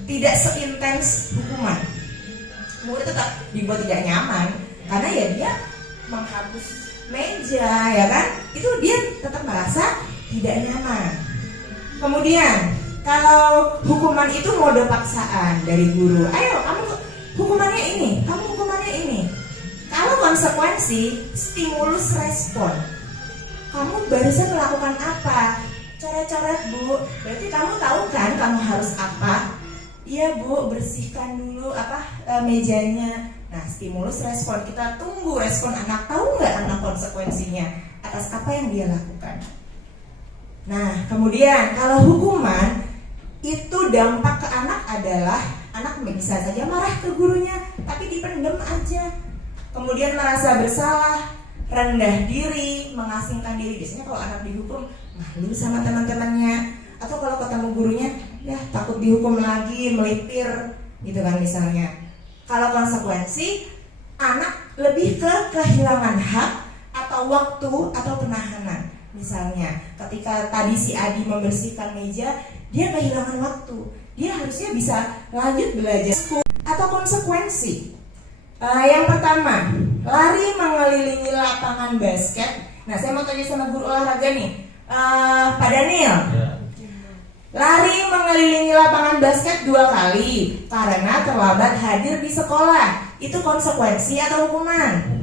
tidak seintens hukuman. Murid tetap dibuat tidak nyaman karena ya dia menghapus meja ya kan, itu dia tetap merasa tidak nyaman. Kemudian kalau hukuman itu mode paksaan dari guru, ayo kamu hukumannya ini, kamu hukumannya ini. Kalau konsekuensi, stimulus respon. Kamu barusan melakukan apa? Coret-coret Bu, berarti kamu tahu kan kamu harus apa? Iya Bu, bersihkan dulu mejanya. Nah, stimulus respon, kita tunggu respon anak. Tahu nggak anak konsekuensinya atas apa yang dia lakukan? Nah, kemudian kalau hukuman itu dampak ke anak adalah anak bisa saja marah ke gurunya, tapi dipendem aja. Kemudian merasa bersalah, rendah diri, mengasingkan diri. Biasanya kalau anak dihukum malu sama teman-temannya, atau kalau ketemu gurunya ya takut dihukum lagi, melipir gitu kan misalnya. Kalau konsekuensi, anak lebih ke kehilangan hak atau waktu atau penahanan. Misalnya ketika tadi si Adi membersihkan meja, dia kehilangan waktu, dia harusnya bisa lanjut belajar. Atau konsekuensi, yang pertama, lari mengelilingi lapangan basket. Nah, saya mau tanya sama guru olahraga nih, Pak Daniel. Lari mengelilingi lapangan basket 2 kali karena terlambat hadir di sekolah. Itu konsekuensi atau hukuman?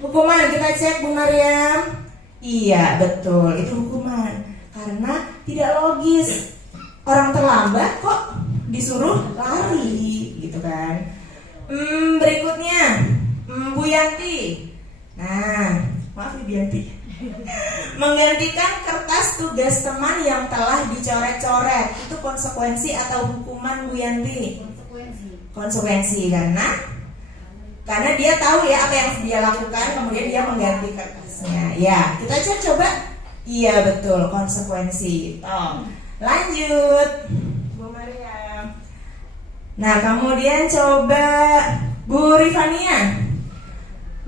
Hukuman. Kita cek Bu Mariam. Iya, betul. Itu hukuman. Karena tidak logis. Orang terlambat kok disuruh lari, gitu kan. Berikutnya, Bu Yanti. Nah, maaf Bu Yanti. Menggantikan kertas tugas teman yang telah dicoret-coret. Itu konsekuensi atau hukuman Bu Yanti? Konsekuensi karena dia tahu ya apa yang dia lakukan, kemudian dia mengganti kertasnya. Ya, kita cek coba. Iya betul, konsekuensi. Lanjut Bu Maria. Nah, kemudian coba Bu Rifania.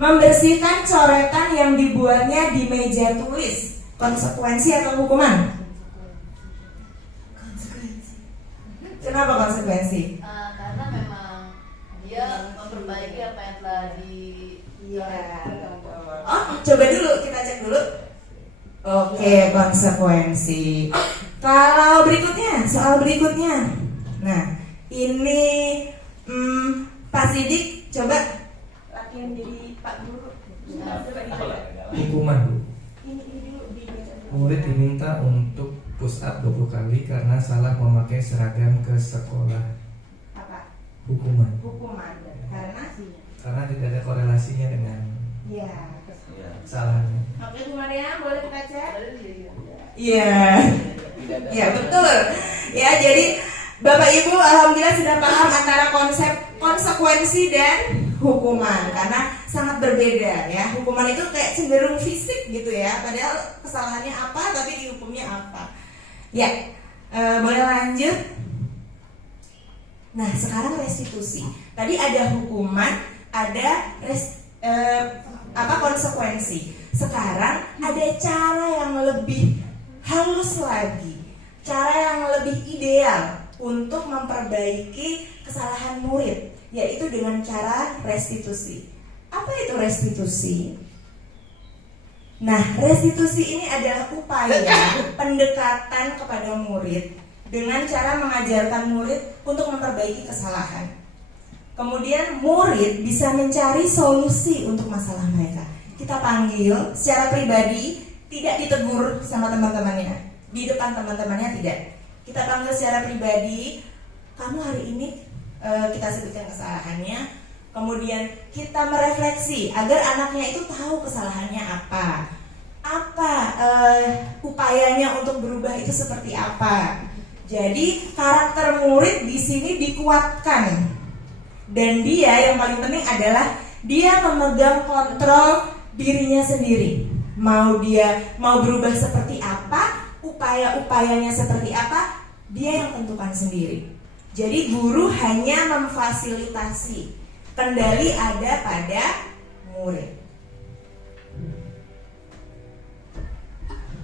Membersihkan coretan yang dibuatnya di meja tulis. Konsekuensi atau hukuman? Konsekuensi. Kenapa konsekuensi? Karena memang dia memperbaiki apa yang telah Coba dulu, kita cek dulu. Oke, konsekuensi. Kalau berikutnya, soal berikutnya. Nah, ini Pak Sidik, coba latihan jadi Pak Guru. Hukuman Bu. Murid diminta untuk push up 20 kali karena salah memakai seragam ke sekolah. Apa? Hukuman. Hukuman. Karena tidak ada korelasinya dengan kesalahannya. Oke, Bu Maria, boleh kita cek? Iya. Ya, betul. Ya, jadi Bapak Ibu alhamdulillah sudah paham antara konsep konsekuensi dan hukuman, karena sangat berbeda ya. Hukuman itu kayak cenderung fisik gitu ya, padahal kesalahannya apa tapi dihukumnya apa. Ya, boleh lanjut. Nah, sekarang restitusi. Tadi ada hukuman, ada konsekuensi. Sekarang ada cara yang lebih halus lagi, cara yang lebih ideal untuk memperbaiki kesalahan murid, yaitu dengan cara restitusi. Apa itu restitusi? Nah, restitusi ini adalah upaya pendekatan kepada murid dengan cara mengajarkan murid untuk memperbaiki kesalahan. Kemudian murid bisa mencari solusi untuk masalah mereka. Kita panggil secara pribadi, tidak ditegur sama teman-temannya, di depan teman-temannya tidak. Kita panggil secara pribadi, kamu hari ini kita sebutkan kesalahannya. Kemudian kita merefleksi agar anaknya itu tahu kesalahannya apa upayanya untuk berubah itu seperti apa. Jadi karakter murid di sini dikuatkan, dan dia yang paling penting adalah dia memegang kontrol dirinya sendiri. Mau berubah seperti apa, upaya-upayanya seperti apa, dia yang tentukan sendiri. Jadi guru hanya memfasilitasi, kendali ada pada murid.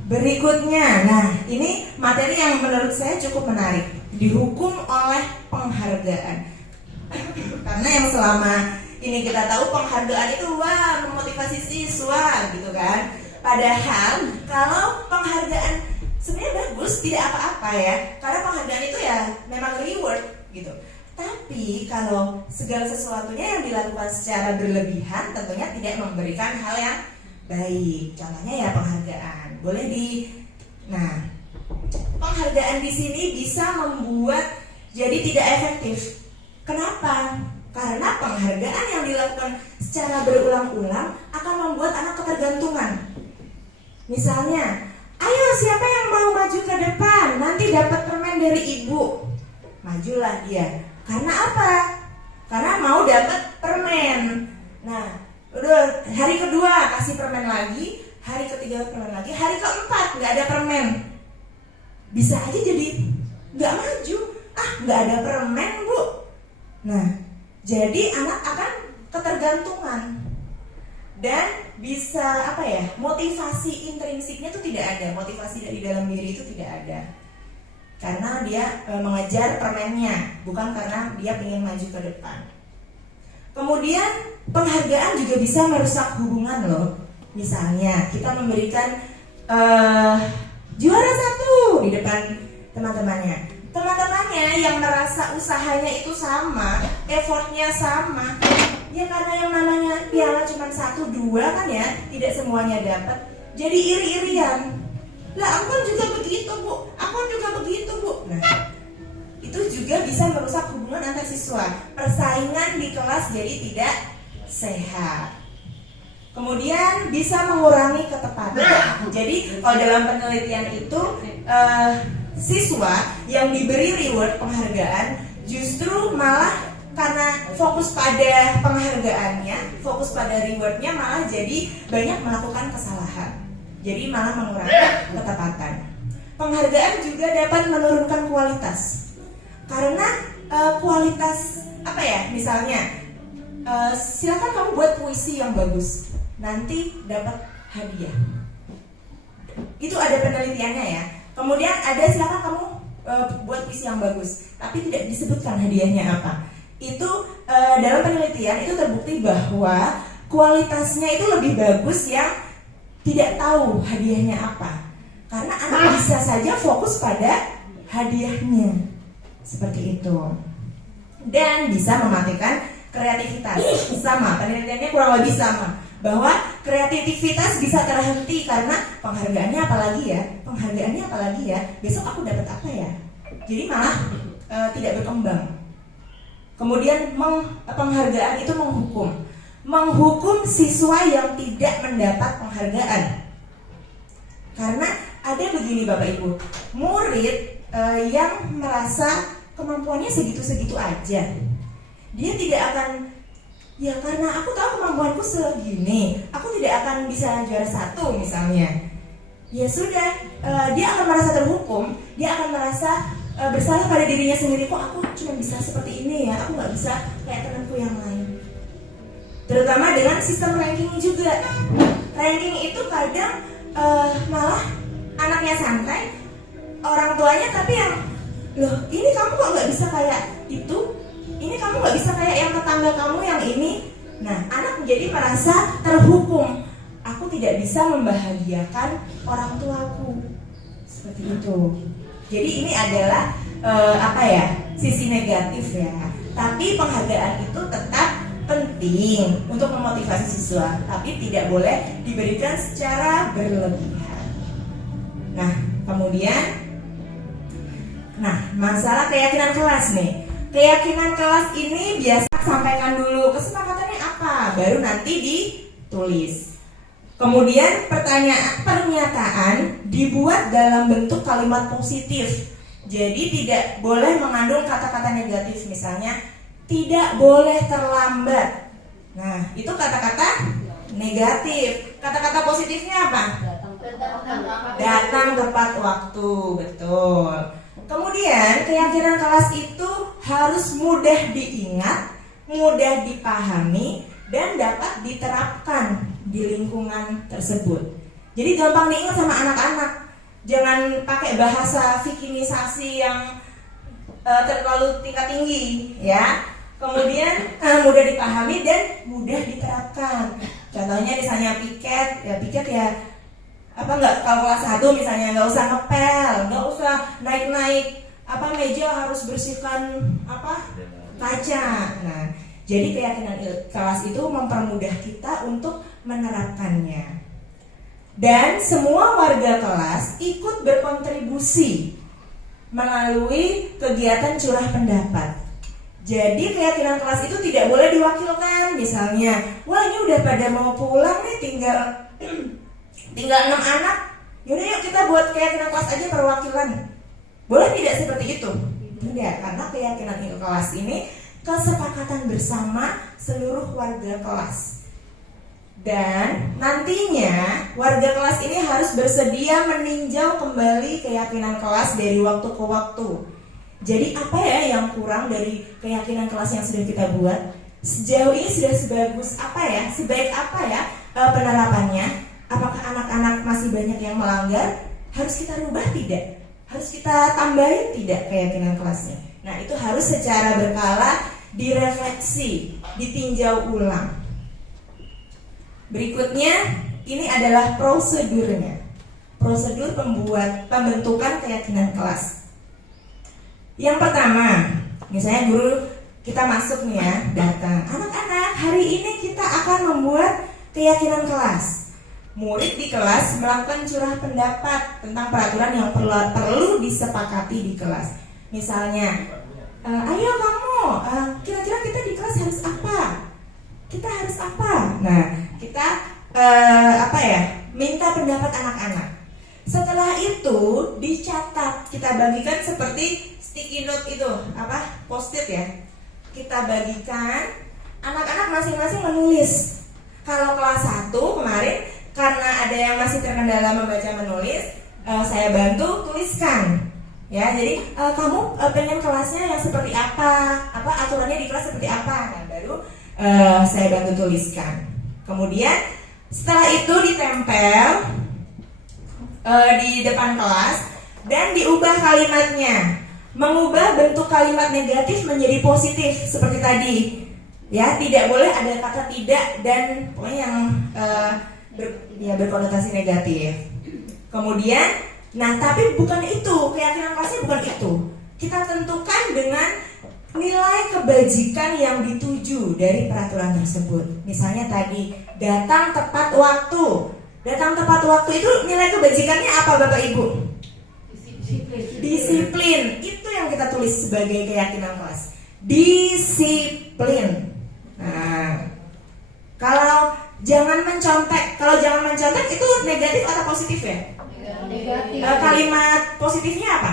Berikutnya, nah ini materi yang menurut saya cukup menarik. Dihukum oleh penghargaan. Karena yang selama ini kita tahu penghargaan itu memotivasi siswa gitu kan. Padahal kalau penghargaan sebenarnya bagus, tidak apa-apa ya. Karena penghargaan itu ya memang reward gitu. Tapi kalau segala sesuatunya yang dilakukan secara berlebihan tentunya tidak memberikan hal yang baik. Contohnya ya penghargaan. Nah, penghargaan di sini bisa membuat jadi tidak efektif. Kenapa? Karena penghargaan yang dilakukan secara berulang-ulang akan membuat anak ketergantungan. Misalnya, ayo siapa yang mau maju ke depan, nanti dapat permen dari ibu. Majulah dia. Karena apa? Karena mau dapat permen. Nah, udah hari kedua kasih permen lagi, hari ketiga permen lagi, hari keempat nggak ada permen. Bisa aja jadi nggak maju. Nggak ada permen, Bu. Nah, jadi anak akan ketergantungan. Dan bisa motivasi intrinsiknya itu tidak ada. Motivasi dari dalam diri itu tidak ada. Karena dia mengejar permennya, bukan karena dia ingin maju ke depan. Kemudian penghargaan juga bisa merusak hubungan loh. Misalnya kita memberikan juara 1 di depan teman-temannya. Teman-temannya yang merasa usahanya itu sama, effortnya sama, ya karena yang namanya piala cuma 1-2 kan ya, tidak semuanya dapat, jadi iri-irian. Lah aku kan juga begitu, Bu, aku kan juga begitu, Bu. Nah, itu juga bisa merusak hubungan antar siswa. Persaingan di kelas jadi tidak sehat. Kemudian bisa mengurangi ketepatan. Jadi kalau dalam penelitian itu siswa yang diberi reward penghargaan justru malah karena fokus pada penghargaannya, fokus pada rewardnya, malah jadi banyak melakukan kesalahan. Jadi malah mengurangi ketepatan. Penghargaan juga dapat menurunkan kualitas. Karena kualitas misalnya silakan kamu buat puisi yang bagus, nanti dapat hadiah. Itu ada penelitiannya ya. Kemudian ada silakan kamu buat puisi yang bagus, tapi tidak disebutkan hadiahnya apa. Itu dalam penelitian itu terbukti bahwa kualitasnya itu lebih bagus yang tidak tahu hadiahnya apa. Karena anak bisa saja fokus pada hadiahnya. Seperti itu. Dan bisa mematikan kreativitas. Sama, penelitiannya kurang lebih sama. Bahwa kreativitas bisa terhenti karena penghargaannya apalagi ya, besok aku dapat apa ya. Jadi malah tidak berkembang. Kemudian penghargaan itu menghukum siswa yang tidak mendapat penghargaan. Karena ada begini Bapak Ibu, murid yang merasa kemampuannya segitu-segitu aja, dia tidak akan, ya karena aku tahu kemampuanku segini, aku tidak akan bisa juara 1 misalnya. Ya sudah, dia akan merasa terhukum, dia akan merasa bersalah pada dirinya sendiri. Kok aku cuma bisa seperti ini ya, aku nggak bisa kayak temanku yang lain. Terutama dengan sistem ranking juga. Ranking itu kadang malah anaknya santai, orang tuanya tapi yang, loh ini kamu kok nggak bisa kayak itu, ini kamu nggak bisa kayak yang tetangga kamu yang ini. Nah, anak menjadi merasa terhukum. Aku tidak bisa membahagiakan orang tuaku. Seperti itu. Jadi ini adalah sisi negatif ya. Tapi penghargaan itu tetap penting untuk memotivasi siswa, tapi tidak boleh diberikan secara berlebihan. Nah, kemudian masalah keyakinan kelas nih. Keyakinan kelas ini biasa sampaikan dulu kesepakatannya apa, baru nanti ditulis. Kemudian pernyataan dibuat dalam bentuk kalimat positif. Jadi tidak boleh mengandung kata-kata negatif. Misalnya, tidak boleh terlambat. Nah, itu kata-kata negatif. Kata-kata positifnya apa? Datang tepat waktu. Betul. Kemudian keyakinan kelas itu harus mudah diingat, mudah dipahami, dan dapat diterapkan di lingkungan tersebut. Jadi gampang diingat sama anak-anak. Jangan pakai bahasa fikinisasi yang terlalu tingkat tinggi, ya. Kemudian mudah dipahami dan mudah diterapkan. Contohnya misalnya piket ya kalau kelas 1 misalnya nggak usah ngepel, nggak usah naik-naik meja, harus bersihkan kaca. Nah, jadi keyakinan kelas itu mempermudah kita untuk menerapkannya. Dan semua warga kelas ikut berkontribusi melalui kegiatan curah pendapat. Jadi keyakinan kelas itu tidak boleh diwakilkan. Misalnya, wah ini udah pada mau pulang nih, tinggal 6 anak. Yaudah yuk kita buat keyakinan kelas aja perwakilan. Boleh tidak seperti itu? Tidak, karena keyakinan kelas ini kesepakatan bersama seluruh warga kelas. Dan nantinya warga kelas ini harus bersedia meninjau kembali keyakinan kelas dari waktu ke waktu. Jadi apa ya yang kurang dari keyakinan kelas yang sudah kita buat? Sejauh ini sudah sebagus apa ya? Sebaik apa ya penerapannya? Apakah anak-anak masih banyak yang melanggar? Harus kita rubah tidak? Harus kita tambahin tidak keyakinan kelasnya? Nah, itu harus secara berkala direfleksi, ditinjau ulang. Berikutnya, ini adalah prosedurnya. Prosedur pembentukan keyakinan kelas. Yang pertama, misalnya guru kita masuk nih ya, datang. Anak-anak, hari ini kita akan membuat keyakinan kelas. Murid di kelas melakukan curah pendapat tentang peraturan yang perlu disepakati di kelas. Misalnya, ayo kamu, kira-kira kita di kelas harus apa? Kita harus apa? Nah, kita minta pendapat anak-anak. Setelah itu dicatat, kita bagikan seperti sticky note itu, post-it ya. Kita bagikan, anak-anak masing-masing menulis. Kalau kelas 1 kemarin karena ada yang masih terkendala membaca menulis, saya bantu tuliskan. Ya, jadi kamu pengen kelasnya yang seperti apa aturannya di kelas seperti apa? Nah, baru saya bantu tuliskan. Kemudian setelah itu ditempel di depan kelas dan diubah kalimatnya, mengubah bentuk kalimat negatif menjadi positif seperti tadi. Ya, tidak boleh ada kata tidak dan pokoknya yang berkonotasi negatif. Kemudian, tapi bukan itu, keyakinan kelasnya bukan itu. Kita tentukan dengan nilai kebajikan yang dituju dari peraturan tersebut. Misalnya tadi, datang tepat waktu. Datang tepat waktu itu nilai kebajikannya apa Bapak Ibu? Disiplin. Itu yang kita tulis sebagai keyakinan kelas. Disiplin. Nah, kalau jangan mencontek. Kalau jangan mencontek itu negatif atau positif ya? Negatif. Kalimat positifnya apa?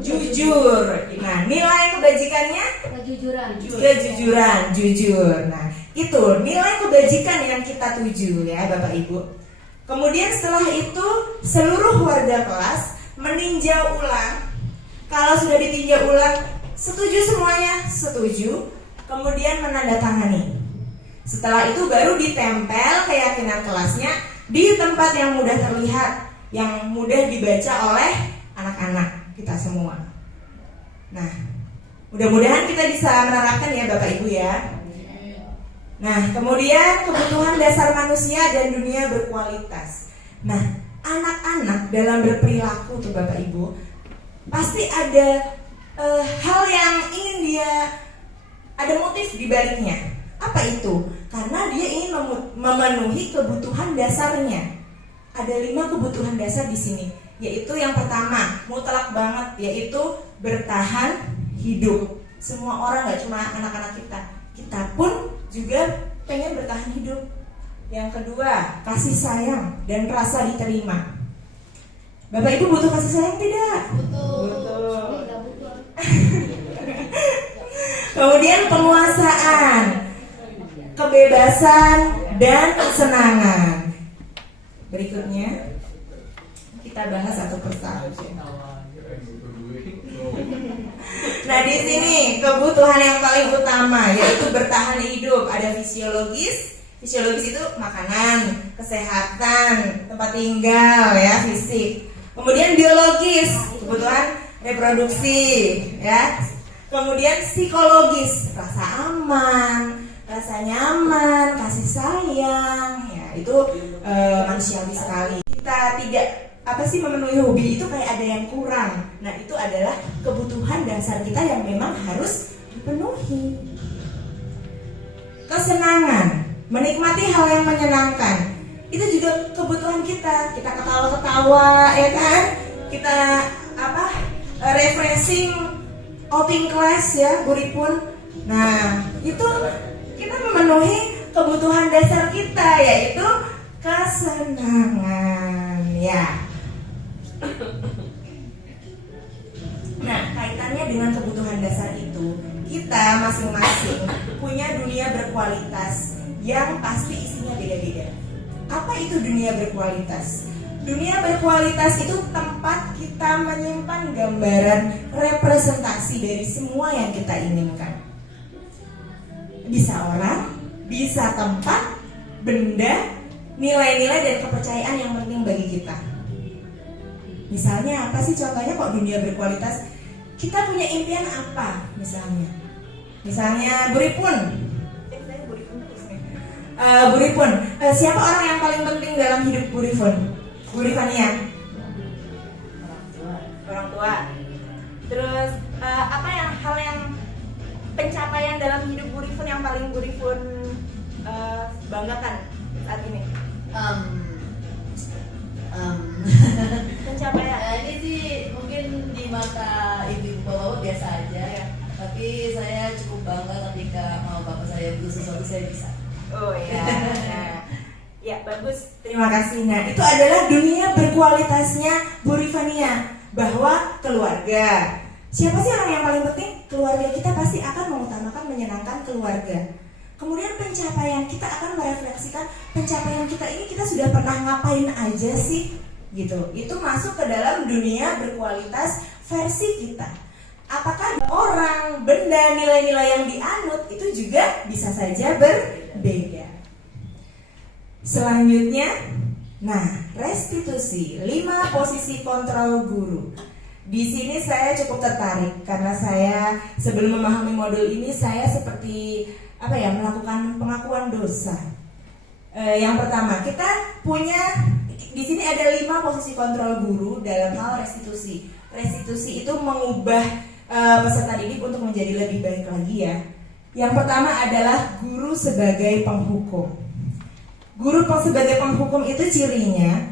Jujur. Nah, nilai kebajikannya? Kejujuran. Jujur. Nah, itu nilai kebajikan yang kita tuju ya Bapak Ibu. Kemudian setelah itu seluruh warga kelas meninjau ulang. Kalau sudah ditinjau ulang, setuju semuanya? Setuju. Kemudian menandatangani. Setelah itu baru ditempel keyakinan kelasnya di tempat yang mudah terlihat, yang mudah dibaca oleh anak-anak kita semua. Nah, mudah-mudahan kita bisa menerapkan ya Bapak Ibu ya. Nah, kemudian kebutuhan dasar manusia dan dunia berkualitas. Nah, anak-anak dalam berperilaku tuh Bapak Ibu pasti ada hal yang ingin dia, ada motif di baliknya. Apa itu? Karena dia ingin memenuhi kebutuhan dasarnya. Ada 5 kebutuhan dasar di sini, yaitu yang pertama, mutlak banget, yaitu bertahan hidup. Semua orang, gak cuma anak-anak kita pun juga pengen bertahan hidup. Yang kedua, kasih sayang dan rasa diterima. Bapak Ibu butuh kasih sayang tidak? Butuh. Kemudian penguasaan, kebebasan dan kesenangan. Berikutnya kita bahas satu persatu. Nah, di sini kebutuhan yang paling utama yaitu bertahan hidup. Ada fisiologis. Fisiologis itu makanan, kesehatan, tempat tinggal ya, fisik. Kemudian biologis, kebutuhan reproduksi ya. Kemudian psikologis, rasa aman, rasa nyaman, kasih sayang, ya itu manusiawi sekali. Kita tidak memenuhi hobi itu kayak ada yang kurang. Nah, itu adalah kebutuhan dasar kita yang memang harus kesenangan, menikmati hal yang menyenangkan. Itu juga kebutuhan kita. Kita ketawa-ketawa, ya kan? Kita refreshing, outing class ya, Buripun. Nah, itu kita memenuhi kebutuhan dasar kita, yaitu kesenangan ya. Nah, kaitannya dengan kebutuhan dasar itu, kita masing-masing punya dunia berkualitas yang pasti isinya beda-beda. Apa itu dunia berkualitas? Dunia berkualitas itu tempat kita menyimpan gambaran representasi dari semua yang kita inginkan. Bisa orang, bisa tempat, benda, nilai-nilai dan kepercayaan yang penting bagi kita. Misalnya apa sih contohnya kok dunia berkualitas? Kita punya impian apa misalnya Buripun. Buripun, siapa orang yang paling penting dalam hidup Burifania? Orang tua. Terus apa hal yang pencapaian dalam hidup Burifun yang paling Burifun banggakan saat ini? Pencapaian. Ini sih mungkin di mata ibu bapak biasa aja ya. Tapi saya cukup bangga ketika mau bapak saya butuh sesuatu saya bisa. Oh ya, ya bagus. Terima kasih. Nah, itu adalah dunia berkualitasnya Burifania, bahwa keluarga. Siapa sih orang yang paling penting? Keluarga kita pasti akan mengutamakan menyenangkan keluarga. Kemudian pencapaian, kita akan merefleksikan pencapaian kita ini kita sudah pernah ngapain aja sih, gitu. Itu masuk ke dalam dunia berkualitas versi kita. Apakah orang, benda, nilai-nilai yang dianut itu juga bisa saja berbeda. Selanjutnya, restitusi 5 posisi kontrol guru. Di sini saya cukup tertarik karena saya sebelum memahami modul ini saya seperti melakukan pengakuan dosa. Yang pertama, kita punya di sini ada 5 posisi kontrol guru dalam hal restitusi. Restitusi itu mengubah peserta didik untuk menjadi lebih baik lagi ya. Yang pertama adalah guru sebagai penghukum. Guru sebagai penghukum itu cirinya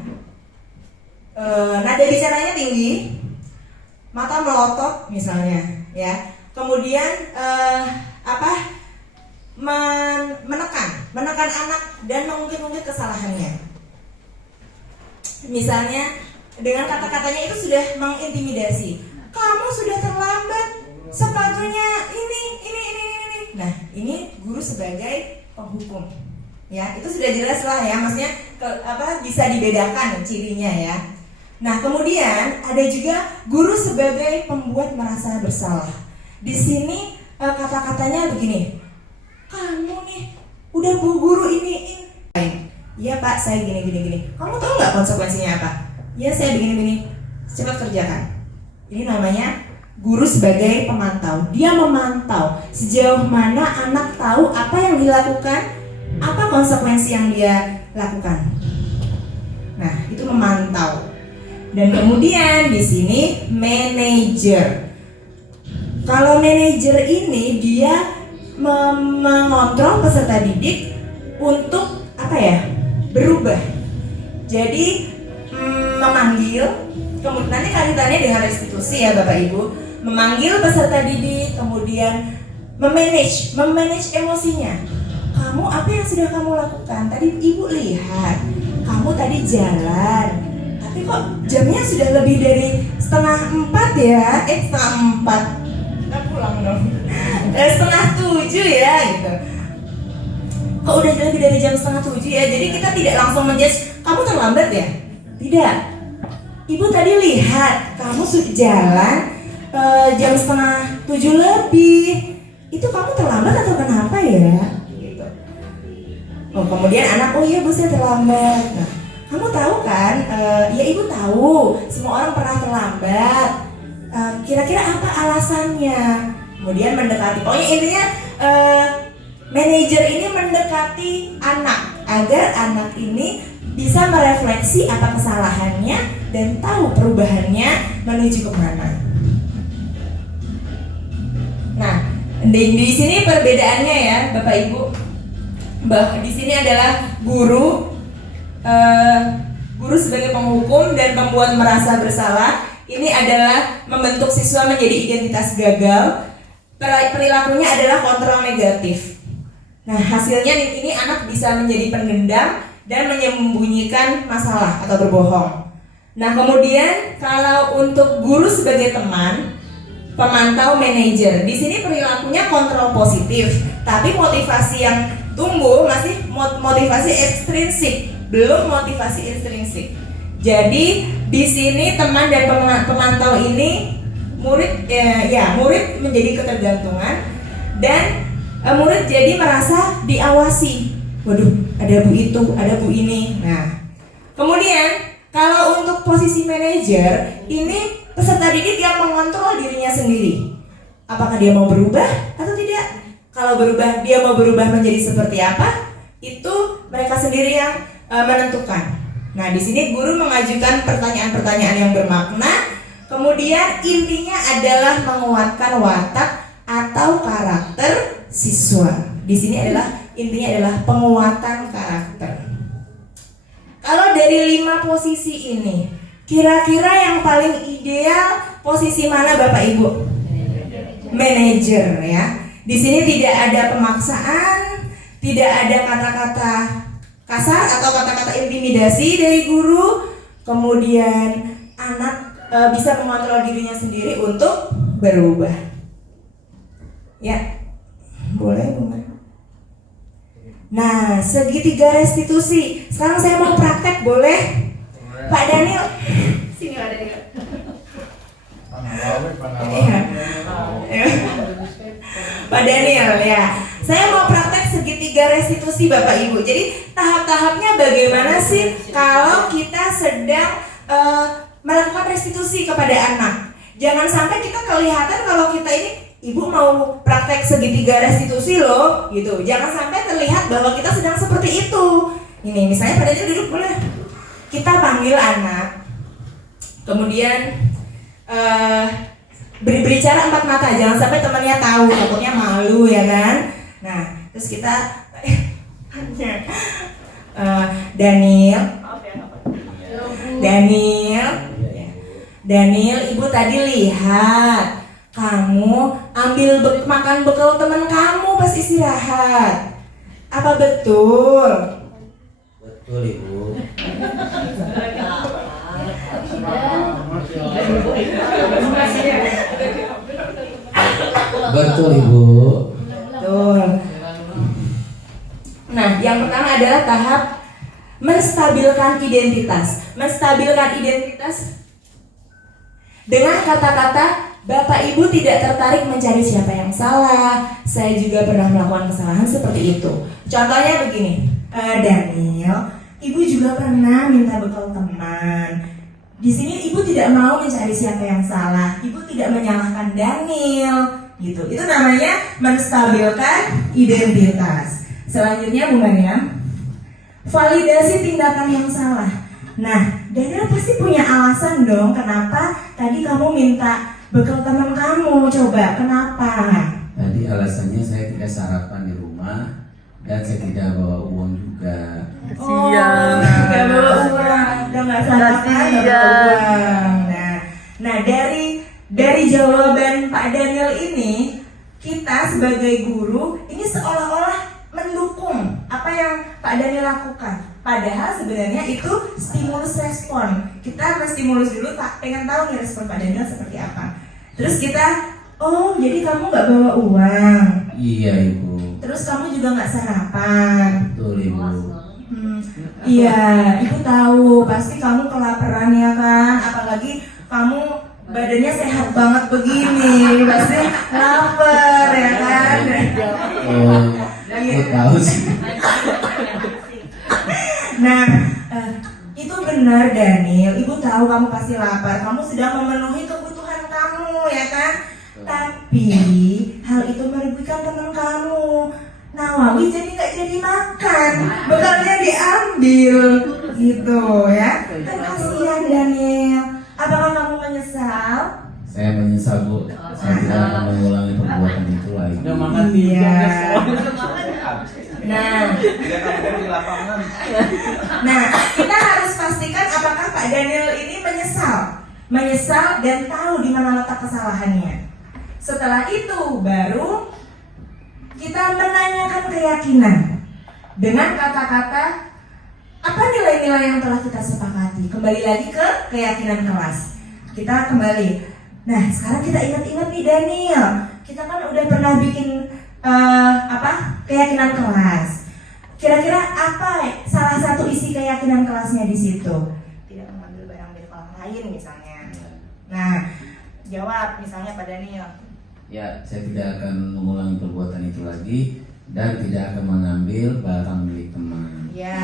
nada bicaranya tinggi, mata melotot misalnya, ya. Kemudian menekan anak dan mengungkit-ungkit kesalahannya. Misalnya dengan kata-katanya itu sudah mengintimidasi. Kamu sudah terlambat, sepatunya ini. Nah, ini guru sebagai penghukum. Ya, itu sudah jelas lah ya, maksudnya bisa dibedakan cirinya ya. Nah, kemudian ada juga guru sebagai pembuat merasa bersalah. Di sini kata-katanya begini. Kamu nih udah bu guru ini. Iya Pak, saya gini. Kamu tahu nggak konsekuensinya apa? Ya saya begini. Cepat kerjakan. Ini namanya guru sebagai pemantau. Dia memantau sejauh mana anak tahu apa yang dilakukan, apa konsekuensi yang dia lakukan. Nah, itu memantau. Dan kemudian di sini manajer. Kalau manajer ini dia mengontrol peserta didik untuk berubah. Jadi memanggil, kemudian nanti kaitannya dengan restitusi ya Bapak Ibu, memanggil peserta didik, kemudian memanage emosinya. Kamu apa yang sudah kamu lakukan? Tadi Ibu lihat, kamu tadi jalan, tapi kok jamnya sudah lebih dari 3:30 ya? 3:30, kita pulang dong. 6:30 ya gitu. Kok udah lebih dari jam 6:30 ya? Jadi kita tidak langsung menjudge, kamu terlambat ya? Tidak. Ibu tadi lihat, kamu sudah jalan jam 6:30 lebih. Itu kamu terlambat atau kenapa ya? Gitu. Oh, kemudian anak, oh iya Bu saya terlambat. Nah, kamu tahu kan? Ya Ibu tahu, semua orang pernah terlambat. Kira-kira apa alasannya? Kemudian mendekati, pokoknya intinya manajer ini mendekati anak agar anak ini bisa merefleksi apa kesalahannya dan tahu perubahannya menuju kemana. Nah, di sini perbedaannya ya Bapak Ibu. di sini adalah guru sebagai penghukum dan pembuat merasa bersalah. Ini adalah membentuk siswa menjadi identitas gagal. Perilakunya adalah kontrol negatif. Nah, hasilnya ini anak bisa menjadi pendendam dan menyembunyikan masalah atau berbohong. Nah, kemudian kalau untuk guru sebagai teman, pemantau, manajer, di sini perilakunya kontrol positif, tapi motivasi yang tumbuh masih motivasi ekstrinsik, belum motivasi intrinsik. Jadi di sini teman dan pemantau ini murid menjadi ketergantungan dan murid jadi merasa diawasi. Waduh, ada bu itu, ada bu ini. Nah, kemudian kalau untuk posisi manajer, ini peserta didik yang mengontrol dirinya sendiri. Apakah dia mau berubah atau tidak? Kalau dia mau berubah menjadi seperti apa? Itu mereka sendiri yang menentukan. Nah, di sini guru mengajukan pertanyaan-pertanyaan yang bermakna. Kemudian intinya adalah menguatkan watak atau karakter siswa. Di sini intinya adalah penguatan karakter. Kalau dari 5 posisi ini, kira-kira yang paling ideal posisi mana Bapak Ibu? Manajer ya. Di sini tidak ada pemaksaan, tidak ada kata-kata kasar atau kata-kata intimidasi dari guru. Kemudian anak bisa mengontrol dirinya sendiri untuk berubah. Ya, boleh Bu. Nah, segitiga restitusi. Sekarang saya mau praktek, boleh? Pak Daniel, sini Pak Daniel. Pak Daniel ya. Saya mau praktek segitiga restitusi Bapak Ibu. Jadi tahap-tahapnya bagaimana sih kalau kita sedang melakukan restitusi kepada anak? Jangan sampai kita kelihatan kalau kita ini ibu mau praktek segitiga restitusi loh, gitu. Jangan sampai terlihat bahwa kita sedang seperti itu. Ini misalnya pada dia duduk boleh. Kita panggil anak, kemudian berbicara 4 mata. Jangan sampai temannya tahu, takutnya malu ya kan. Nah, terus kita Daniel, ibu tadi lihat kamu ambil makan bekal teman kamu pas istirahat. Apa betul? Betul Ibu. Betul Ibu. Betul. Nah, yang pertama adalah tahap menstabilkan identitas. Menstabilkan identitas dengan kata-kata Bapak Ibu tidak tertarik mencari siapa yang salah. Saya juga pernah melakukan kesalahan seperti itu. Contohnya begini, Daniel, Ibu juga pernah minta bekal teman. Di sini Ibu tidak mau mencari siapa yang salah. Ibu tidak menyalahkan Daniel, gitu. Itu namanya menstabilkan identitas. Selanjutnya Bu Mariam, validasi tindakan yang salah. Nah, Daniel pasti punya alasan dong kenapa tadi kamu minta bekal teman kamu. Coba, kenapa? Tadi alasannya saya tidak sarapan di rumah dan saya tidak bawa uang juga. Oh, nggak bawa uang, udah nggak sarapan, nggak bawa uang. Nah, dari jawaban Pak Daniel ini, kita sebagai guru ini seolah-olah mendukung apa yang Pak Daniel lakukan. Padahal sebenarnya itu stimulus respon. Kita menstimulus dulu, pengen tahu nih respon Pak Daniel seperti apa. Terus kita, oh jadi kamu nggak bawa uang. Iya Ibu. Terus kamu juga nggak sarapan. Betul Ibu. Iya, Ibu tahu pasti kamu kelaparan ya kan. Apalagi kamu badannya sehat banget begini, pasti lapar ya kan. Oh, aku tahu sih. Nah, itu benar Daniel. Ibu tahu kamu pasti lapar. Kamu sedang memenuhi kebutuhan kamu ya kan. Tapi hal itu merugikan teman kamu. Nawawi jadi nggak jadi makan, bekalnya diambil, gitu ya. Kan kasihan Daniel. Apakah kamu menyesal? Saya menyesal Bu. Saya tidak akan mengulangi perbuatan itu lagi. Iya. Nah, Dia kamu di lapangan. nah, kita harus pastikan apakah Pak Daniel ini menyesal dan tahu di mana letak kesalahannya. Setelah itu baru kita menanyakan keyakinan dengan kata-kata apa nilai-nilai yang telah kita sepakati. Kembali lagi ke keyakinan kelas. Kita kembali. Nah, sekarang kita ingat-ingat nih Daniel. Kita kan udah pernah bikin keyakinan kelas. Kira-kira apa salah satu isi keyakinan kelasnya di situ? Tidak mengambil barang milik orang lain misalnya. Nah, jawab misalnya Pak Daniel. Ya, saya tidak akan mengulangi perbuatan itu lagi dan tidak akan mengambil barang milik teman. Ya.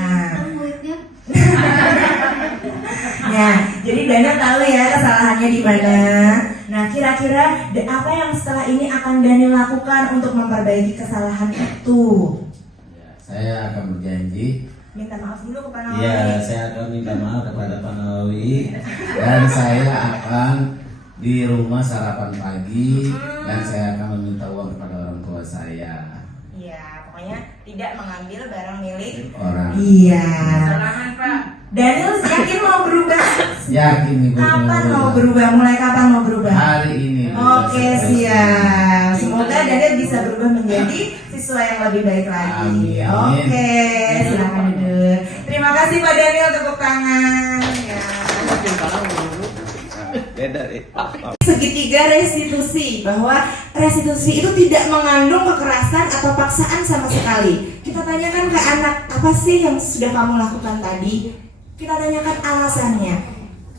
Ya, jadi Daniel tahu ya kesalahannya di mana. Nah, kira-kira apa yang setelah ini akan Daniel lakukan untuk memperbaiki kesalahan itu? Ya, saya akan berjanji. Minta maaf dulu ke Pak Nawawi. Ya, saya akan minta maaf kepada Pak Nawawi dan saya akan di rumah sarapan pagi dan saya akan meminta uang kepada orang tua saya. Iya, pokoknya tidak mengambil barang milik Orang. Iya. Salaman Pak. Daniel yakin mau berubah? Yakin Ibu. Kapan mau berubah? Mulai kapan mau berubah? Hari ini. Oke, siap. Semoga Daniel bisa berubah menjadi siswa yang lebih baik lagi. Amin. Oke, silakan duduk. Terima kasih Pak Daniel, tepuk tangan. Ya. Beda deh. Segitiga restitusi, bahwa restitusi itu tidak mengandung kekerasan atau paksaan sama sekali. Kita tanyakan ke anak, apa sih yang sudah kamu lakukan tadi? Kita tanyakan alasannya.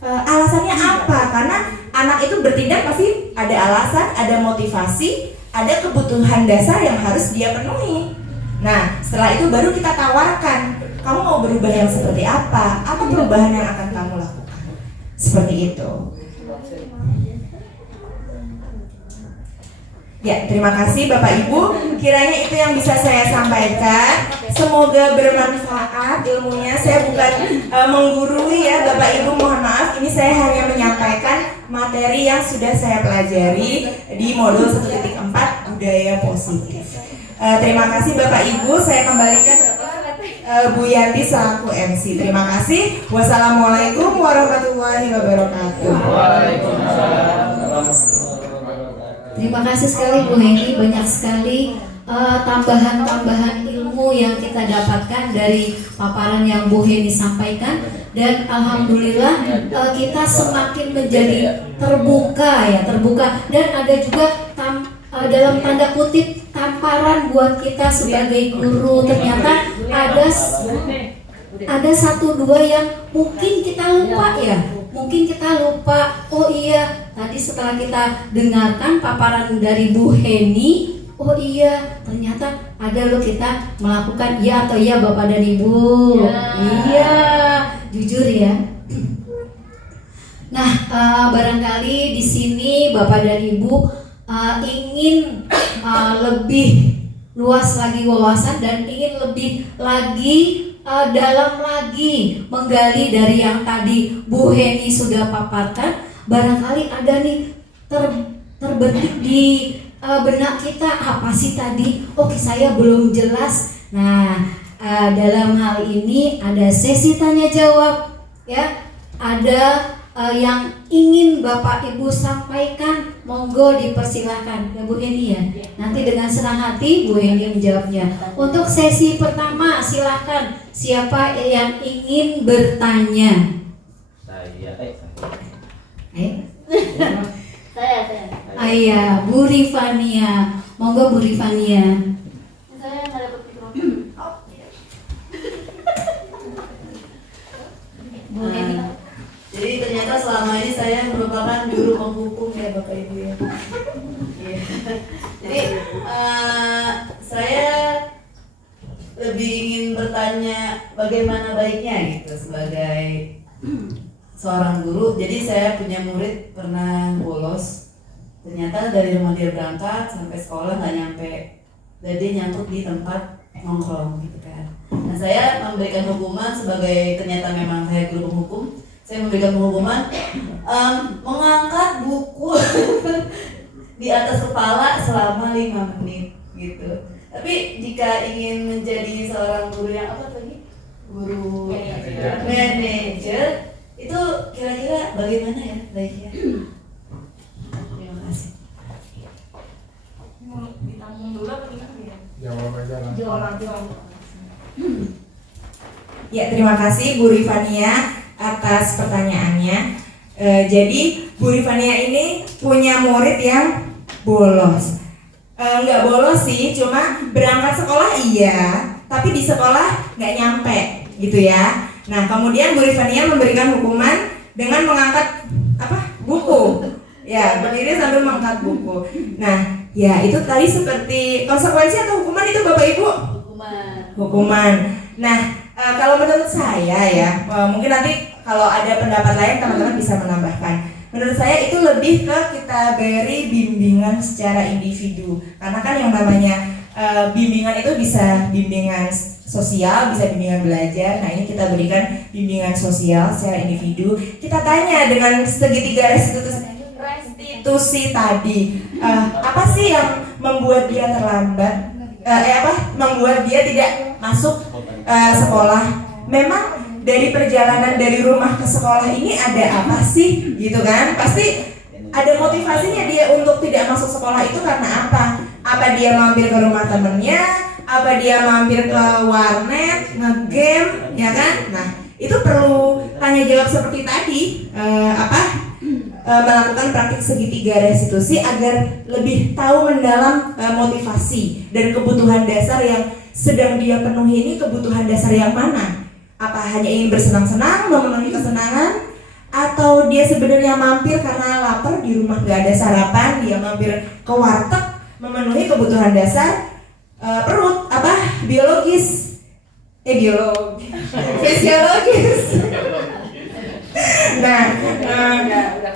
Alasannya apa? Karena anak itu bertindak pasti ada alasan, ada motivasi, ada kebutuhan dasar yang harus dia penuhi. Nah, setelah itu baru kita tawarkan, kamu mau berubah yang seperti apa? Apa perubahan yang akan kamu lakukan? Seperti itu. Ya, terima kasih Bapak Ibu. Kiranya itu yang bisa saya sampaikan. Semoga bermanfaat ilmunya. Saya bukan menggurui ya Bapak Ibu, mohon maaf. Ini saya hanya menyampaikan materi yang sudah saya pelajari di modul 1.4 budaya positif. Terima kasih Bapak Ibu. Saya kembalikan Bu Yanti selaku MC. Terima kasih. Wassalamualaikum warahmatullahi wabarakatuh. Terima kasih sekali Bu Heni, banyak sekali tambahan-tambahan ilmu yang kita dapatkan dari paparan yang Bu Heni sampaikan, dan alhamdulillah kita semakin menjadi terbuka dan ada juga dalam tanda kutip tamparan buat kita sebagai guru. Ternyata ada satu dua yang mungkin kita lupa ya. Mungkin kita lupa, oh iya, tadi setelah kita dengarkan paparan dari Bu Heni, oh iya, ternyata ada loh kita melakukan ya atau iya Bapak dan Ibu. Iya, jujur ya. Nah, barangkali di sini Bapak dan Ibu ingin lebih luas lagi wawasan dan ingin lebih lagi dalam lagi menggali dari yang tadi Bu Heni sudah paparkan. Barangkali ada nih terbetik di benak kita, apa sih tadi? Oke, saya belum jelas. Nah, dalam hal ini ada sesi tanya jawab ya. Ada yang ingin Bapak Ibu sampaikan, monggo dipersilahkan ya Bu Heni ya. Nanti dengan senang hati Bu Heni menjawabnya. Untuk sesi pertama silakan, siapa yang ingin bertanya? Saya. Saya. Ayah, Bu Rifania, monggo Bu Rifania. Saya nggak dapat mikrofon. Bu Heni. Jadi ternyata selama ini saya merupakan juru penghukum ya Bapak Ibu ya. Iya. Jadi saya lebih ingin bertanya bagaimana baiknya gitu sebagai seorang guru. Jadi saya punya murid pernah bolos. Ternyata dari rumah dia berangkat sampai sekolah nggak nyampe. Dan dia nyangkut di tempat nongkrong gitu kan. Nah, saya memberikan hukuman sebagai ternyata memang saya guru penghukum. Saya memberikan hukuman mengangkat buku di atas kepala selama 5 menit gitu. Tapi jika ingin menjadi seorang guru yang apa tadi? Guru manajer itu kira-kira bagaimana ya baiknya? Terima kasih. Mau ditampung dulu apa gimana ya? Jawab aja lah. Jawab. Ya, terima kasih Bu Rifania atas pertanyaannya. Jadi Bu Rifania ini punya murid yang bolos. Nggak bolos sih, cuma berangkat sekolah iya, tapi di sekolah nggak nyampe gitu ya. Nah, kemudian Bu Rifania memberikan hukuman dengan mengangkat buku. Ya, berdiri sambil mengangkat buku. Nah, ya itu tadi seperti konsekuensi atau hukuman itu Bapak Ibu? Hukuman. Nah, kalau menurut saya ya, mungkin nanti kalau ada pendapat lain teman-teman bisa menambahkan. Menurut saya itu lebih ke kita beri bimbingan secara individu. Karena kan yang namanya bimbingan itu bisa bimbingan sosial, bisa bimbingan belajar. Nah, ini kita berikan bimbingan sosial secara individu. Kita tanya dengan segitiga restitusi tadi, apa sih yang membuat dia terlambat? Membuat dia tidak masuk sekolah? Memang dari perjalanan dari rumah ke sekolah ini ada apa sih, gitu kan? Pasti ada motivasinya dia untuk tidak masuk sekolah itu karena apa? Apa dia mampir ke rumah temennya? Apa dia mampir ke warnet, nge-game, ya kan? Nah, itu perlu tanya jawab seperti tadi, melakukan praktik segitiga restitusi agar lebih tahu mendalam motivasi dan kebutuhan dasar yang sedang dia penuhi ini kebutuhan dasar yang mana? Apa hanya ingin bersenang-senang, memenuhi kesenangan, atau dia sebenarnya mampir karena lapar di rumah gak ada sarapan, dia mampir ke warteg memenuhi kebutuhan dasar perut biologis, fisiologis. Nah,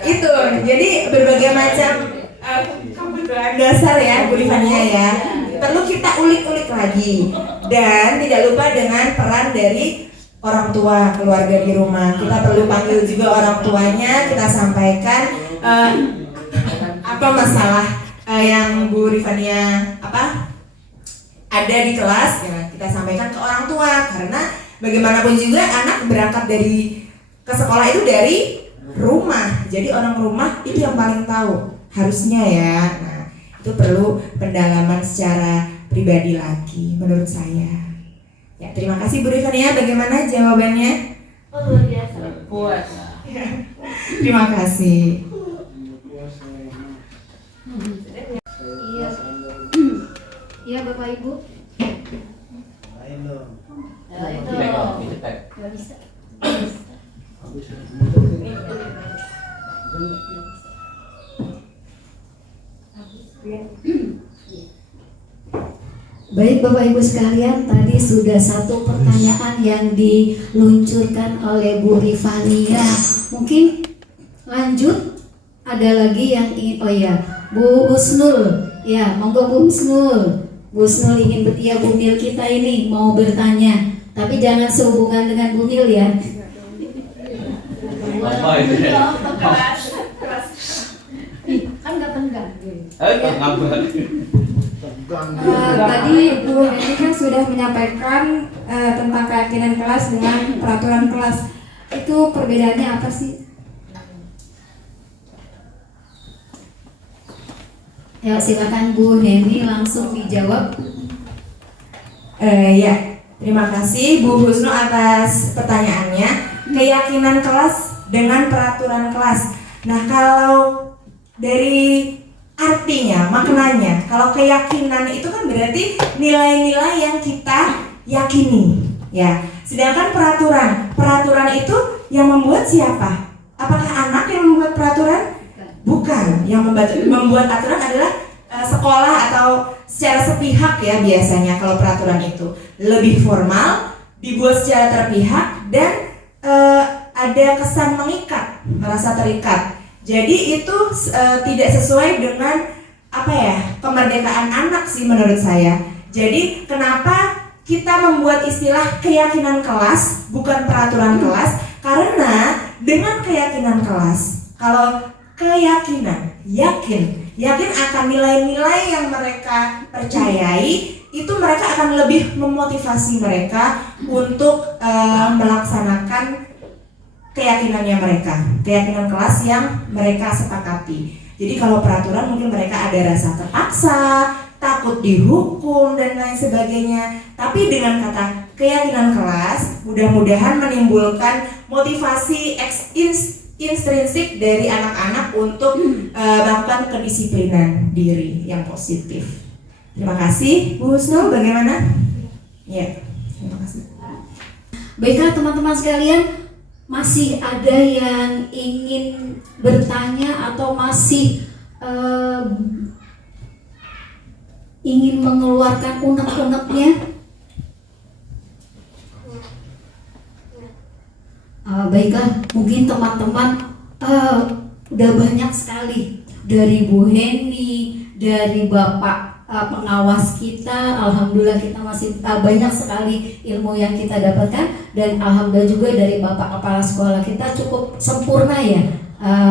itu jadi berbagai macam kebutuhan dasar ya Bu Rifania ya, perlu kita ulik-ulik lagi. Dan tidak lupa dengan peran dari orang tua, keluarga di rumah. Kita perlu panggil juga orang tuanya, kita sampaikan apa masalah yang Bu Rifania ada di kelas ya, kita sampaikan ke orang tua. Karena bagaimanapun juga anak berangkat ke sekolah itu dari rumah. Jadi orang rumah itu yang paling tahu harusnya ya. Nah, itu perlu pendalaman secara pribadi lagi menurut saya. Ya, terima kasih Bu Rifania. Bagaimana jawabannya? Luar biasa. Puas. Terima kasih. Iya. Iya Bapak Ibu. Gak bisa. Baik Bapak Ibu sekalian, tadi sudah satu pertanyaan yang diluncurkan oleh Bu Rifania. Mungkin lanjut, ada lagi yang ingin, Bu Husnul. Ya, monggo Bu Husnul. Bu Husnul ingin Bu Mil kita ini mau bertanya, tapi jangan sehubungan dengan Bu Mil ya. Apa itu ya? Kan nggak tenggang. Tadi Bu Heni kan sudah menyampaikan tentang keyakinan kelas dengan peraturan kelas. Itu perbedaannya apa sih? Ya, silakan Bu Heni langsung dijawab. Ya, terima kasih Bu Husnu atas pertanyaannya. Keyakinan kelas dengan peraturan kelas. Nah, kalau dari artinya, maknanya, kalau keyakinan itu kan berarti nilai-nilai yang kita yakini, ya. Sedangkan peraturan itu yang membuat siapa? Apakah anak yang membuat peraturan? Bukan. Yang membuat aturan adalah sekolah atau secara sepihak ya biasanya. Kalau peraturan itu lebih formal, dibuat secara terpihak dan ada kesan mengikat, merasa terikat. Jadi itu tidak sesuai dengan kemerdekaan anak sih menurut saya. Jadi kenapa kita membuat istilah keyakinan kelas bukan peraturan kelas? Karena dengan keyakinan kelas, kalau keyakinan, yakin akan nilai-nilai yang mereka percayai itu mereka akan lebih memotivasi mereka untuk melaksanakan keyakinannya mereka, keyakinan kelas yang mereka sepakati. Jadi kalau peraturan mungkin mereka ada rasa terpaksa, takut dihukum dan lain sebagainya. Tapi dengan kata keyakinan kelas, mudah-mudahan menimbulkan motivasi intrinsik dari anak-anak untuk melakukan kedisiplinan diri yang positif. Terima kasih, Bu Husnul. Bagaimana? Ya, terima kasih. Baiklah teman-teman sekalian, masih ada yang ingin bertanya atau masih ingin mengeluarkan unek-uneknya? Baiklah, mungkin teman-teman udah banyak sekali dari Bu Heni, dari Bapak pengawas kita. Alhamdulillah kita masih banyak sekali ilmu yang kita dapatkan, dan alhamdulillah juga dari Bapak Kepala Sekolah kita cukup sempurna ya,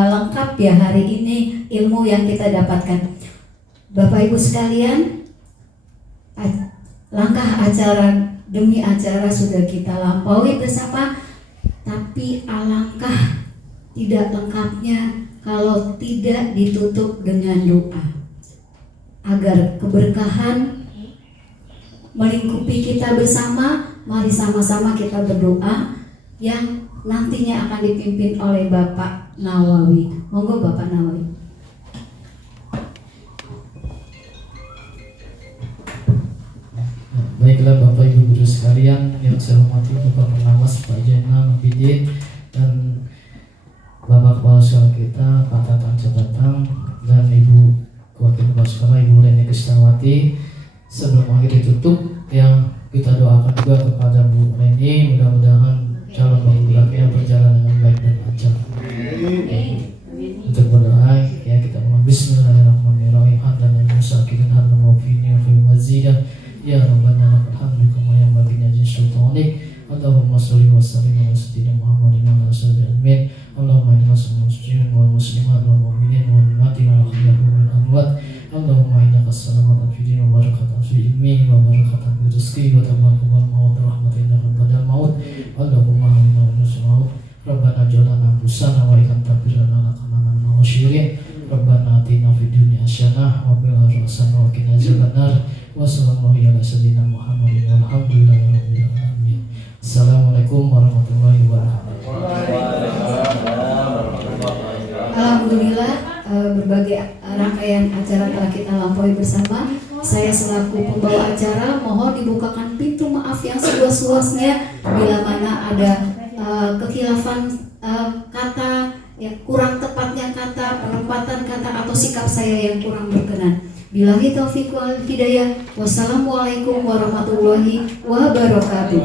lengkap ya hari ini ilmu yang kita dapatkan. Bapak Ibu sekalian, langkah acara demi acara sudah kita lampaui bersama, tapi alangkah tidak lengkapnya kalau tidak ditutup dengan doa, agar keberkahan melingkupi kita bersama. Mari sama-sama kita berdoa yang nantinya akan dipimpin oleh Bapak Nawawi. Monggo Bapak Nawawi. Baiklah Bapak Ibu Guru sekalian yang saya hormati, Bapak Pengawas Pak Jainal Abidin dan Bapak Kepala Sekolah kita Pak Tatang Cabatang dan Ibu Wakil Kepala Sekolah Ibu Reni Krisnawati. Sebelum akhir ditutup, yang kita doakan juga kepada Bu Reni, mudah-mudahan calon laki-lakinya berjalan dengan baik dan lancar. Untuk berdoa ya kita mohon Bismillahirrahmanirrahim. Hadana musakirin hadana wafini wa fil mazidah. Ya Rabbana lakal hamdu kama yanbaghi li sultanik. Allahumma shalli wa sallim ala sayyidina Muhammadin wa ala sahbihi ajmain. Allahumma inna muslimin wal muslimat wal mu'minin wal mu'minati wal ahya'u min amwat. Allahumma innaka as-salamatu fi din wa barakatuh fi ilmi wa barakatuh fi rizqi wa tabarruka maut rahmatin ba'dal maut. Allahumma inna nas'aluka Rabbana jalana busana wa ikan tabirana lakana wa syirin. Rabbana atina fid dunya hasanah wa fil akhirati hasanah wa qina adzabannar. Wassalamualaikum warahmatullahi wabarakatuh. Assalamualaikum warahmatullahi wabarakatuh. Alhamdulillah, berbagai rangkaian acara telah kita lampaui bersama. Saya selaku pembawa acara mohon dibukakan pintu maaf yang seluas-luasnya bila mana ada kekhilafan kata, ya, kurang tepatnya kata, penempatan kata atau sikap saya yang kurang berkenan. Billahi taufiq wal hidayah. Wassalamualaikum warahmatullahi wabarakatuh.